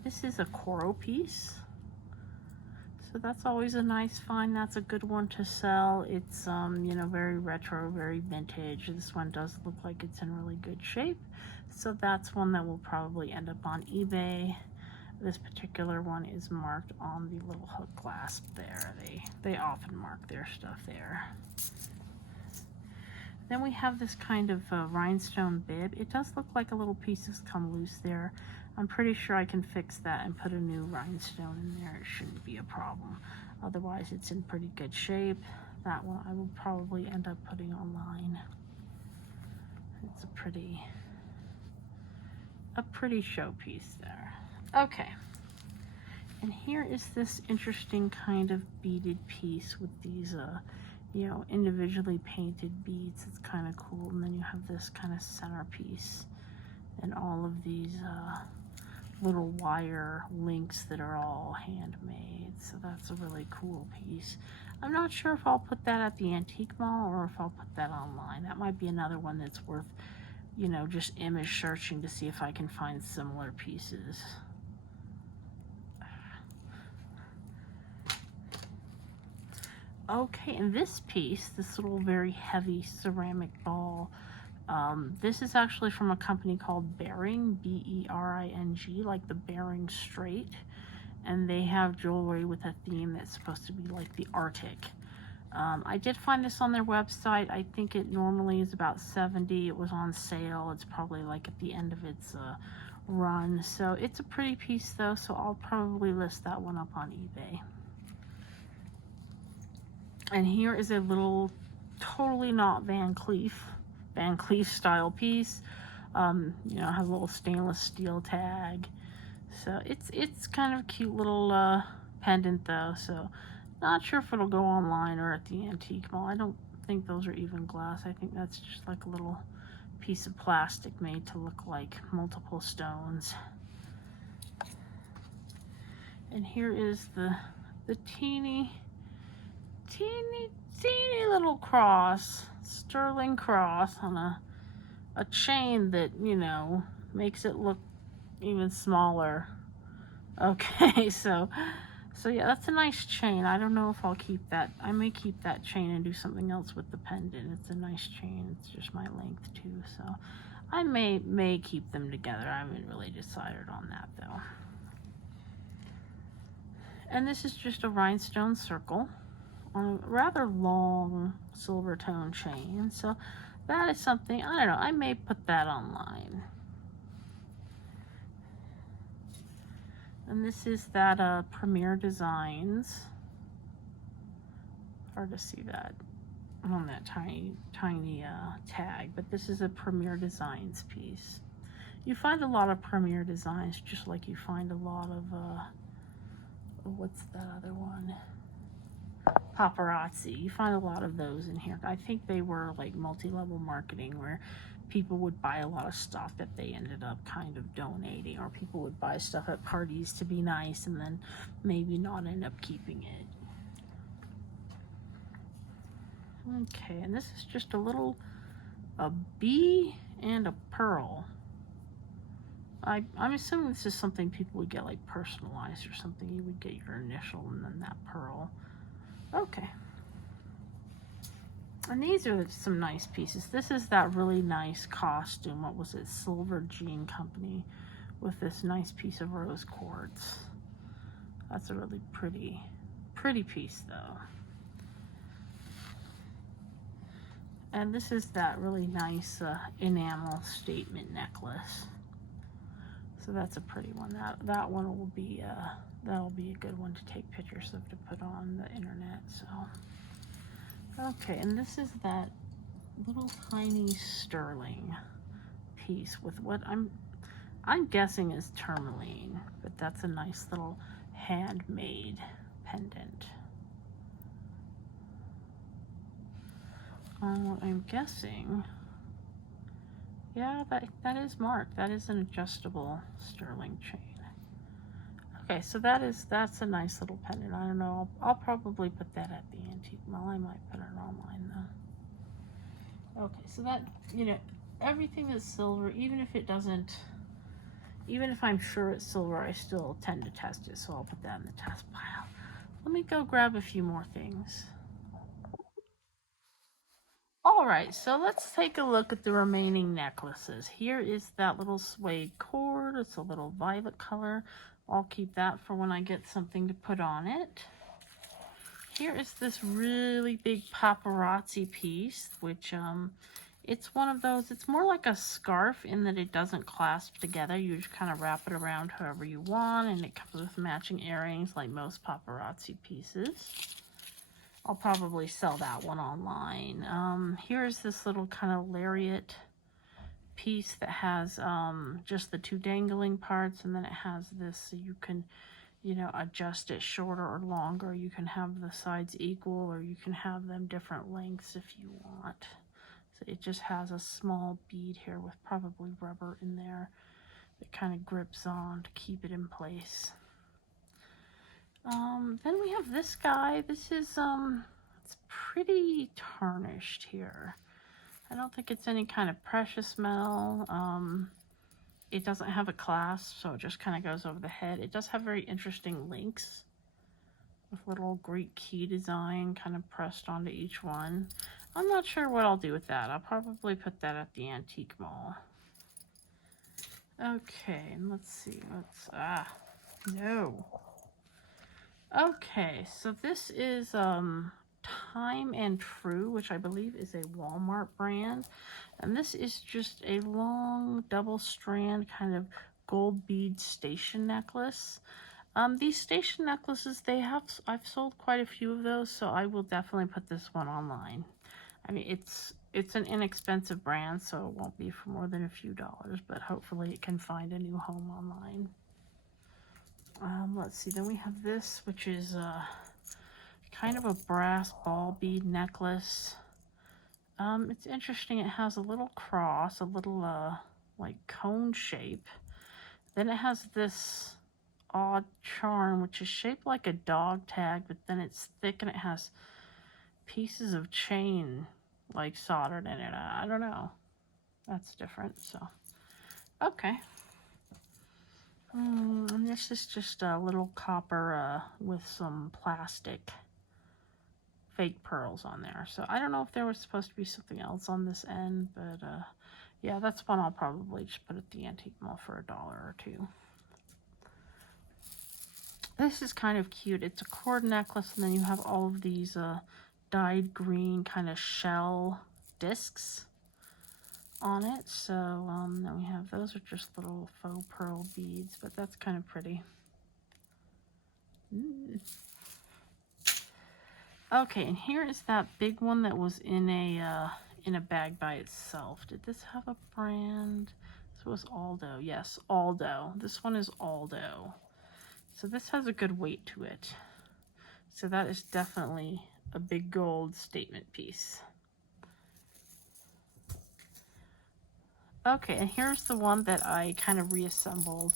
This is a coral piece. So that's always a nice find. That's a good one to sell. It's, you know, very retro, very vintage. This one does look like it's in really good shape. So that's one that will probably end up on eBay. This particular one is marked on the little hook clasp there. They often mark their stuff there. Then we have this kind of rhinestone bib. It does look like a little piece has come loose there. I'm pretty sure I can fix that and put a new rhinestone in there. It shouldn't be a problem. Otherwise, it's in pretty good shape. That one I will probably end up putting online. It's a pretty showpiece there. Okay. And here is this interesting kind of beaded piece with these you know, individually painted beads. It's kind of cool. And then you have this kind of centerpiece and all of these little wire links that are all handmade. So that's a really cool piece. I'm not sure if I'll put that at the antique mall or if I'll put that online. That might be another one that's worth, you know, just image searching to see if I can find similar pieces. Okay, and this piece, this little very heavy ceramic ball, this is actually from a company called Bering, B-E-R-I-N-G, like the Bering Strait. And they have jewelry with a theme that's supposed to be like the Arctic. I did find this on their website. I think it normally is about $70. It was on sale. It's probably like at the end of its run. So it's a pretty piece though, so I'll probably list that one up on eBay. And here is a little, totally not Van Cleef style piece. You know, it has a little stainless steel tag. So it's kind of a cute little pendant though. So not sure if it'll go online or at the antique mall. I don't think those are even glass. I think that's just like a little piece of plastic made to look like multiple stones. And here is the teeny little cross, sterling cross on a chain that, you know, makes it look even smaller. Okay, so yeah, that's a nice chain. I don't know if I'll keep that. I may keep that chain and do something else with the pendant. It's a nice chain. It's just my length too, so I may keep them together. I haven't really decided on that though. And this is just a rhinestone circle on a rather long silver tone chain. So that is something, I don't know, I may put that online. And this is that Premier Designs. Hard to see that on that tiny tag, but this is a Premier Designs piece. You find a lot of Premier Designs just like you find a lot of what's that other one? Paparazzi. You find a lot of those in here. I think they were like multi-level marketing where people would buy a lot of stuff that they ended up kind of donating, or people would buy stuff at parties to be nice and then maybe not end up keeping it. Okay, and this is just a bee and a pearl. I'm assuming this is something people would get like personalized or something. You would get your initial and then that pearl. Okay. And these are some nice pieces. This is that really nice costume. What was it? Silver Jean Company with this nice piece of rose quartz. That's a really pretty piece though. And this is that really nice enamel statement necklace. So that's a pretty one. That one will be that'll be a good one to take pictures of to put on the internet. So okay, and this is that little tiny sterling piece with what I'm guessing is tourmaline, but that's a nice little handmade pendant. What I'm guessing Yeah, that is marked. That is an adjustable sterling chain. Okay, so that's a nice little pendant. I don't know. I'll probably put that at the antique mall. I might put it online though. Okay, so that, you know, everything that's silver, even if I'm sure it's silver, I still tend to test it. So I'll put that in the test pile. Let me go grab a few more things. All right, so let's take a look at the remaining necklaces. Here is that little suede cord. It's a little violet color. I'll keep that for when I get something to put on it. Here is this really big paparazzi piece, which it's one of those, it's more like a scarf in that it doesn't clasp together. You just kind of wrap it around however you want, and it comes with matching earrings like most paparazzi pieces. I'll probably sell that one online. Here's this little kind of lariat piece that has just the two dangling parts, and then it has this so you can, you know, adjust it shorter or longer. You can have the sides equal, or you can have them different lengths if you want. So it just has a small bead here with probably rubber in there that kind of grips on to keep it in place. Then we have this guy. This is it's pretty tarnished here. I don't think it's any kind of precious metal. It doesn't have a clasp, so it just kind of goes over the head. It does have very interesting links with little Greek key design kind of pressed onto each one. I'm not sure what I'll do with that. I'll probably put that at the antique mall. Okay, and let's see. No. Okay, so this is Time and True, which I believe is a Walmart brand. And this is just a long double strand kind of gold bead station necklace. These station necklaces, I've sold quite a few of those, so I will definitely put this one online. I mean, it's an inexpensive brand, so it won't be for more than a few dollars, but hopefully it can find a new home online. Let's see, then we have this, which is kind of a brass ball bead necklace. It's interesting. It has a little cross, a little like cone shape. Then it has this odd charm, which is shaped like a dog tag, but then it's thick and it has pieces of chain like soldered in it. I don't know. That's different. So, okay. And this is just a little copper with some plastic fake pearls on there. So I don't know if there was supposed to be something else on this end, but yeah, that's one I'll probably just put at the antique mall for $1 or $2. This is kind of cute. It's a cord necklace, and then you have all of these dyed green kind of shell discs on it. So then we have, those are just little faux pearl beads, but that's kind of pretty. Okay, and here is that big one that was in a bag by itself. Did this have a brand? This was Aldo. Yes, Aldo. This one is Aldo. So this has a good weight to it. So that is definitely a big gold statement piece. Okay, and here's the one that I kind of reassembled.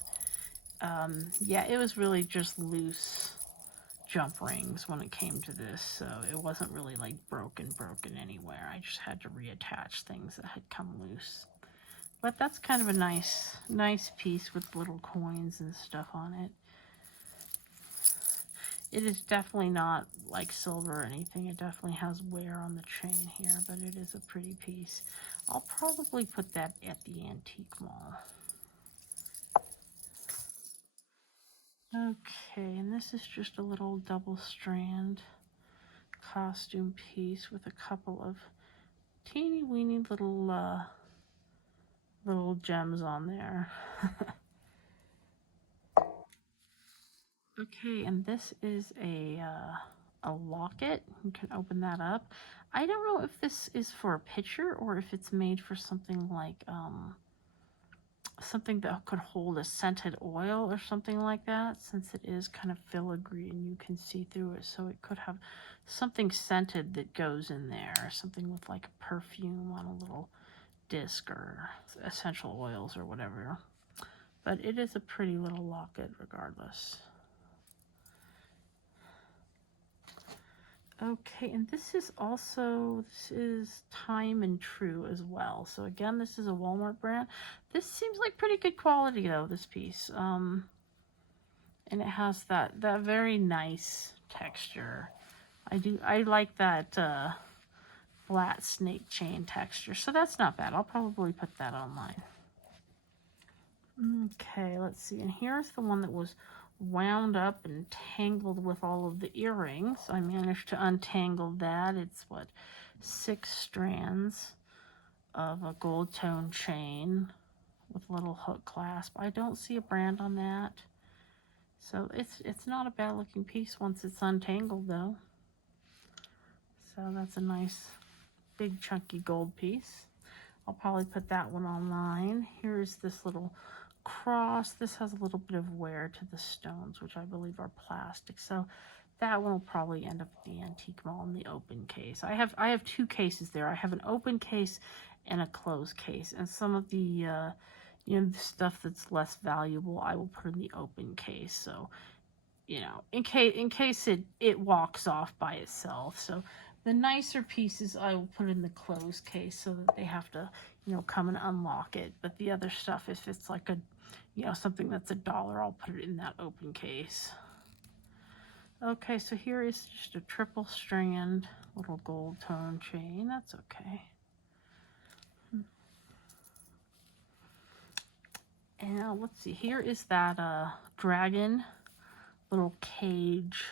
Yeah, it was really just loose jump rings when it came to this, so it wasn't really like broken anywhere. I just had to reattach things that had come loose. But that's kind of a nice piece with little coins and stuff on it. It is definitely not like silver or anything. It definitely has wear on the chain here, but it is a pretty piece. I'll probably put that at the antique mall. Okay, and this is just a little double strand costume piece with a couple of teeny weeny little gems on there. Okay, and this is a locket. You can open that up. I don't know if this is for a picture or if it's made for something like something that could hold a scented oil or something like that, since it is kind of filigree and you can see through it. So it could have something scented that goes in there, something with like a perfume on a little disc or essential oils or whatever. But it is a pretty little locket regardless. Okay, and this is Time and True as well. So again, this is a Walmart brand. This seems like pretty good quality though, this piece. And it has that very nice texture. I like that flat snake chain texture. So that's not bad. I'll probably put that online. Okay, let's see. And here's the one that was wound up and tangled with all of the earrings. I managed to untangle that. It's what, 6 strands of a gold tone chain with a little hook clasp. I don't see a brand on that. So it's not a bad looking piece once it's untangled though. So that's a nice big chunky gold piece. I'll probably put that one online. Here's this little cross. This has a little bit of wear to the stones, which I believe are plastic. So that one will probably end up at the antique mall in the open case. I have 2 cases there. I have an open case and a closed case. And some of the the stuff that's less valuable, I will put in the open case. So, in case it walks off by itself. So the nicer pieces I will put in the closed case so that they have to, come and unlock it. But the other stuff, if it's like a, something that's $1, I'll put it in that open case. Okay, so here is just a triple strand little gold tone chain. That's okay. And now let's see, here is that dragon little cage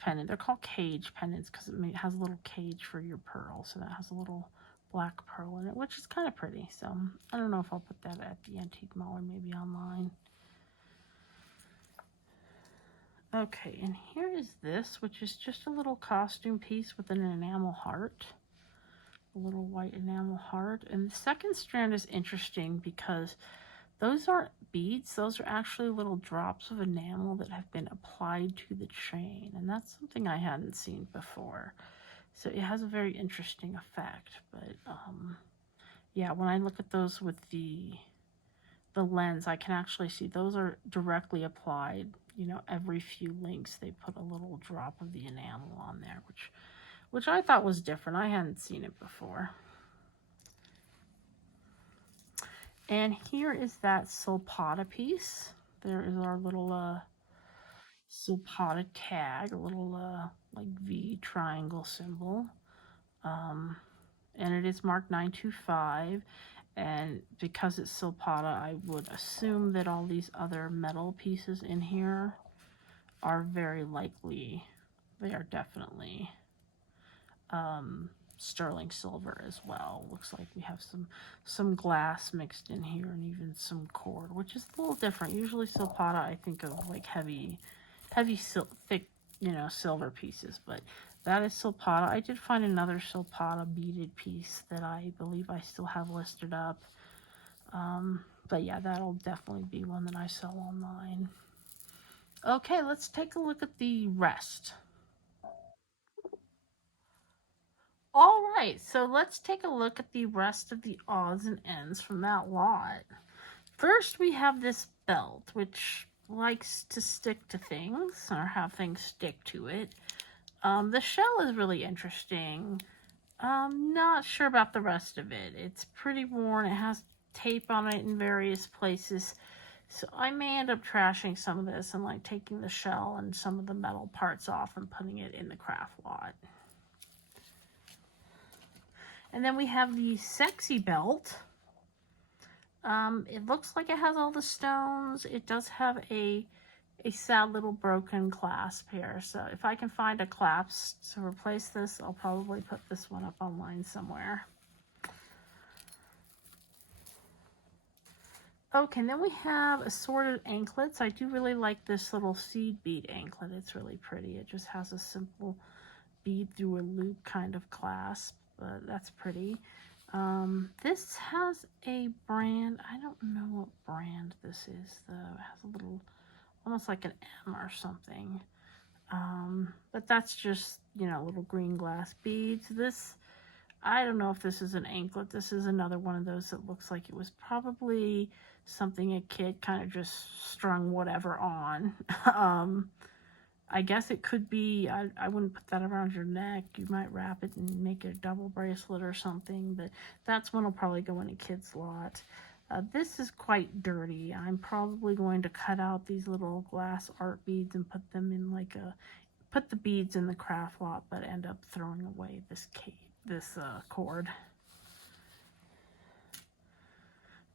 pendant. They're called cage pendants because it has a little cage for your pearl. So that has a little black pearl in it, which is kind of pretty. So I don't know if I'll put that at the antique mall or maybe online. Okay, and here is this, which is just a little costume piece with an enamel heart. A little white enamel heart. And the second strand is interesting because those aren't beads. Those are actually little drops of enamel that have been applied to the chain. And that's something I hadn't seen before. So it has a very interesting effect. But yeah, when I look at those with the lens, I can actually see those are directly applied. Every few links they put a little drop of the enamel on there, which I thought was different. I hadn't seen it before. And here is that Sulpata piece. There is our little Sulpata tag, a little like V triangle symbol. And it is marked 925. And because it's Sulpata, I would assume that all these other metal pieces in here are very likely, they are definitely sterling silver as well. Looks like we have some glass mixed in here and even some cord, which is a little different. Usually Sulpata, I think of like heavy thick, silver pieces, but that is Sulpata. I did find another Sulpata beaded piece that I believe I still have listed up. But yeah, that'll definitely be one that I sell online. Okay, let's take a look at the rest. All right, so let's take a look at the rest of the odds and ends from that lot. First, we have this belt, which likes to stick to things or have things stick to it. The shell is really interesting. Not sure about the rest of it. It's pretty worn. It has tape on it in various places. So I may end up trashing some of this and like taking the shell and some of the metal parts off and putting it in the craft lot. And then we have the sexy belt. It looks like it has all the stones. It does have a sad little broken clasp here. So if I can find a clasp to replace this, I'll probably put this one up online somewhere. Okay, and then we have assorted anklets. I do really like this little seed bead anklet. It's really pretty. It just has a simple bead through a loop kind of clasp, but that's pretty. This has a brand. I don't know what brand this is though. It has a little, almost like an M or something. But that's just, little green glass beads. This, I don't know if this is an anklet. This is another one of those that looks like it was probably something a kid kind of just strung whatever on. I guess it could be, I wouldn't put that around your neck. You might wrap it and make it a double bracelet or something, but that's one will probably go in a kid's lot. This is quite dirty. I'm probably going to cut out these little glass art beads and put them in like put the beads in the craft lot, but end up throwing away this cord.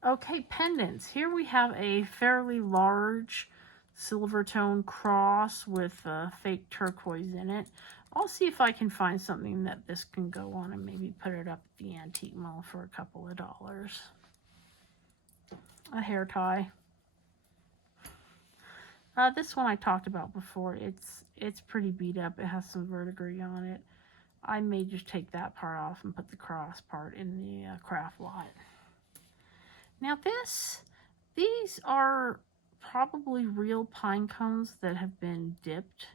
Okay, pendants. Here we have a fairly large silver tone cross with fake turquoise in it. I'll see if I can find something that this can go on and maybe put it up at the antique mall for a couple of dollars. A hair tie. This one I talked about before. It's pretty beat up. It has some verdigris on it. I may just take that part off and put the cross part in the craft lot. Now these are probably real pine cones that have been dipped.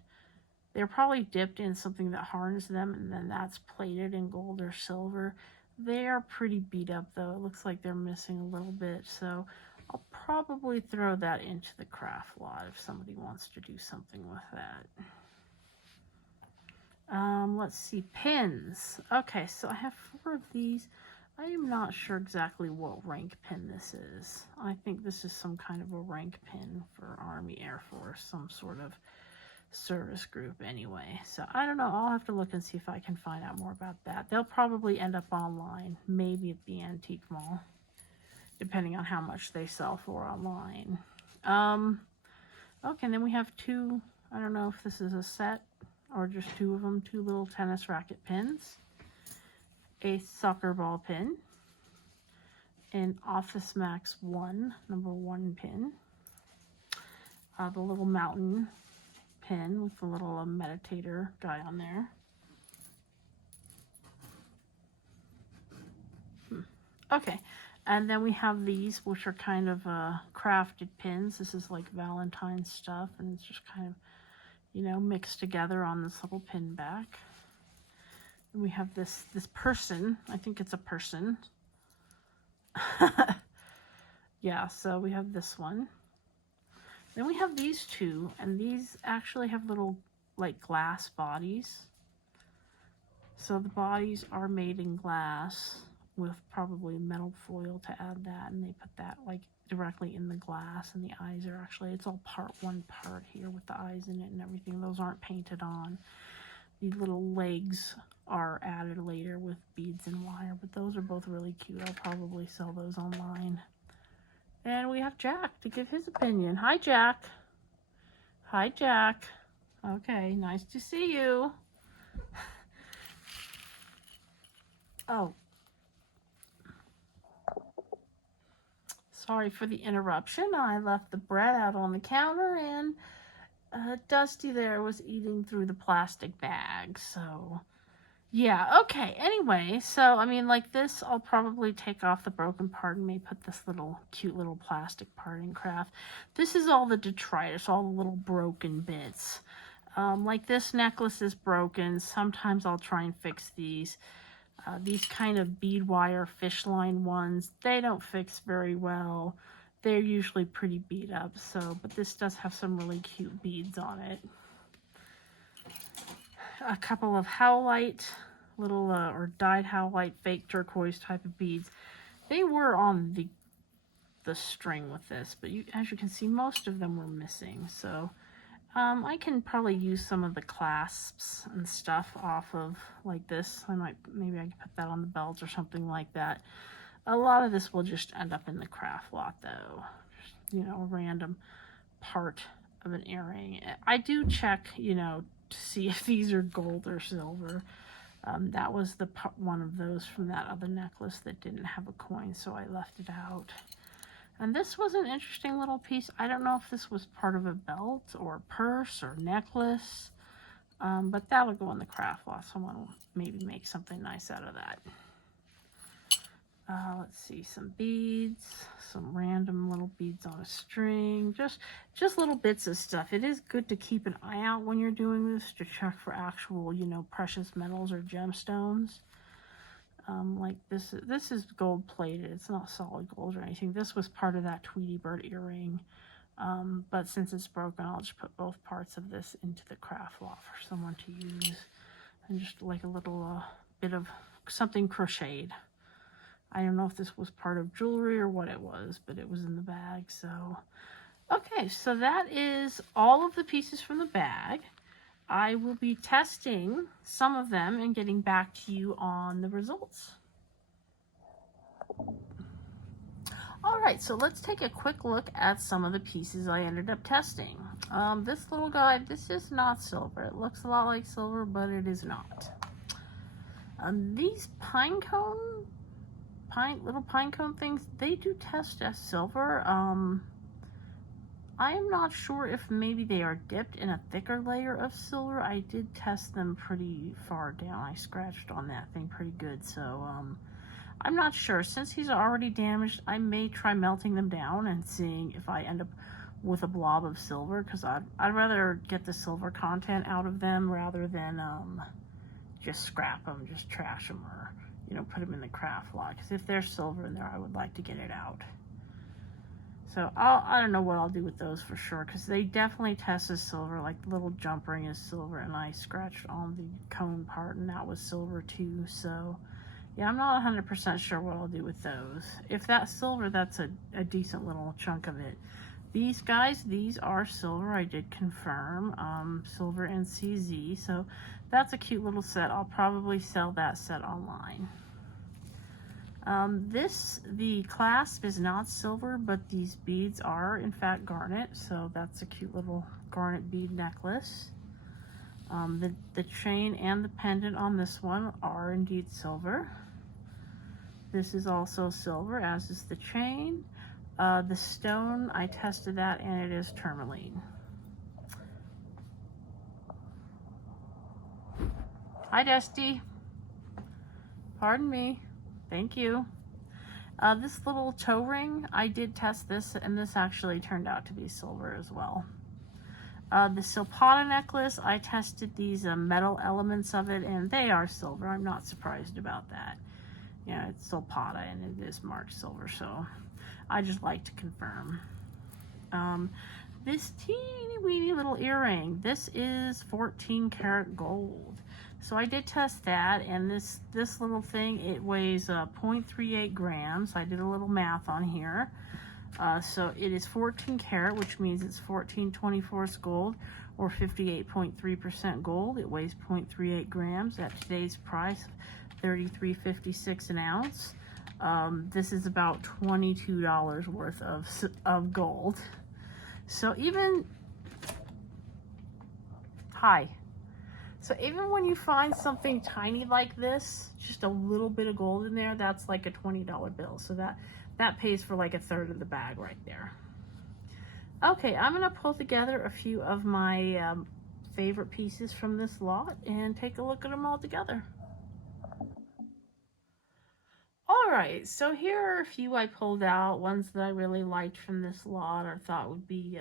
They're probably dipped in something that hardens them, and then that's plated in gold or silver. They are pretty beat up though. It looks like they're missing a little bit, so I'll probably throw that into the craft lot if somebody wants to do something with that. Let's see, pins. Okay, so I have 4 of these. I am not sure exactly what rank pin this is. I think this is some kind of a rank pin for Army, Air Force, some sort of service group anyway. So I don't know. I'll have to look and see if I can find out more about that. They'll probably end up online, maybe at the antique mall, depending on how much they sell for online. Okay, and then we have 2, I don't know if this is a set or just 2 of them, 2 little tennis racket pins, a soccer ball pin, an Office Max 1, number 1 pin, the little mountain pin with the little meditator guy on there. Okay, and then we have these, which are kind of crafted pins. This is like Valentine's stuff, and it's just kind of, you know, mixed together on this little pin back. And we have this person. I think it's a person. Yeah, so we have this one. Then we have these 2, and these actually have little like glass bodies. So the bodies are made in glass with probably metal foil to add that, and they put that like directly in the glass, and the eyes are actually, it's all one part here with the eyes in it and everything. Those aren't painted on. These little legs are added later with beads and wire, but those are both really cute. I'll probably sell those online. And we have Jack to give his opinion. Hi, Jack. Hi, Jack. Okay, nice to see you. Oh. Sorry for the interruption. I left the bread out on the counter, and Dusty there was eating through the plastic bag. So, yeah, okay. Anyway, so, I mean, like this, I'll probably take off the broken part and may put this little cute little plastic part in craft. This is all the detritus, all the little broken bits. Like this necklace is broken. Sometimes I'll try and fix these. These kind of bead wire fish line ones, they don't fix very well. They're usually pretty beat up, so, but this does have some really cute beads on it. A couple of howlite, little, or dyed howlite fake turquoise type of beads. They were on the string with this, but as you can see, most of them were missing, so I can probably use some of the clasps and stuff off of like this. Maybe I can put that on the belt or something like that. A lot of this will just end up in the craft lot though. Just, you know, a random part of an earring. I do check, you know, to see if these are gold or silver. That was one of those from that other necklace that didn't have a coin, so I left it out. And this was an interesting little piece. I don't know if this was part of a belt or purse or necklace, but that'll go in the craft lot. Someone will maybe make something nice out of that. Let's see, some beads, some random little beads on a string, just little bits of stuff. It is good to keep an eye out when you're doing this to check for actual, you know, precious metals or gemstones. Like this is gold plated. It's not solid gold or anything. This was part of that Tweety Bird earring. But since it's broken, I'll just put both parts of this into the craft lot for someone to use. And just like a little bit of something crocheted. I don't know if this was part of jewelry or what it was, but it was in the bag. So, okay, so that is all of the pieces from the bag. I will be testing some of them and getting back to you on the results. All right, so let's take a quick look at some of the pieces I ended up testing. This little guy, this is not silver. It looks a lot like silver, but it is not. These little pine cone things, they do test as silver. I am not sure if maybe they are dipped in a thicker layer of silver. I did test them pretty far down. I scratched on that thing pretty good, so I'm not sure. Since these are already damaged, I may try melting them down and seeing if I end up with a blob of silver, because I'd rather get the silver content out of them rather than just scrap them, just trash them, or put them in the craft lot, because if there's silver in there, I would like to get it out. So I don't know what I'll do with those for sure, because they definitely test as silver. Like the little jump ring is silver, and I scratched on the cone part and that was silver too. So yeah, I'm not 100% sure what I'll do with those. If that's silver, that's a decent little chunk of it. These guys, these are silver. I did confirm, silver and CZ. So that's a cute little set. I'll probably sell that set online. The clasp is not silver, but these beads are in fact garnet, so that's a cute little garnet bead necklace. The chain and the pendant on this one are indeed silver. This is also silver, as is the chain. The stone, I tested that and it is tourmaline. Hi, Dusty. Pardon me. Thank you. This little toe ring, I did test this, and this actually turned out to be silver as well. The Silpata necklace, I tested these metal elements of it, and they are silver. I'm not surprised about that. Yeah, it's Silpata, and it is marked silver, so I just like to confirm. This teeny weeny little earring, this is 14 karat gold. So I did test that, and this little thing, it weighs 0.38 grams. I did a little math on here. So it is 14 karat, which means it's 14/24 gold, or 58.3% gold. It weighs 0.38 grams at today's price, $33.56 an ounce. This is about $22 worth of gold. So even, hi. So even when you find something tiny like this, just a little bit of gold in there, that's like a $20 bill. So that pays for like a third of the bag right there. Okay, I'm gonna pull together a few of my favorite pieces from this lot and take a look at them all together. All right, so here are a few I pulled out, ones that I really liked from this lot or thought would be,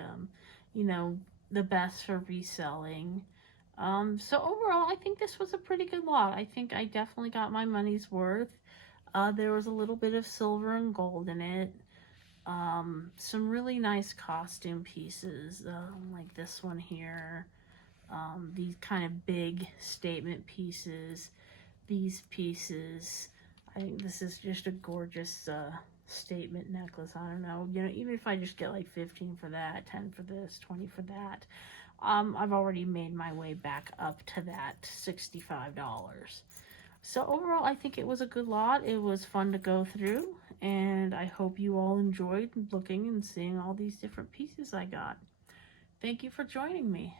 the best for reselling. So overall, I think this was a pretty good lot. I think I definitely got my money's worth. There was a little bit of silver and gold in it. Some really nice costume pieces, like this one here. These kind of big statement pieces. These pieces. I think this is just a gorgeous statement necklace. I don't know, even if I just get like 15 for that, 10 for this, 20 for that, I've already made my way back up to that $65. So overall, I think it was a good lot. It was fun to go through, and I hope you all enjoyed looking and seeing all these different pieces I got. Thank you for joining me.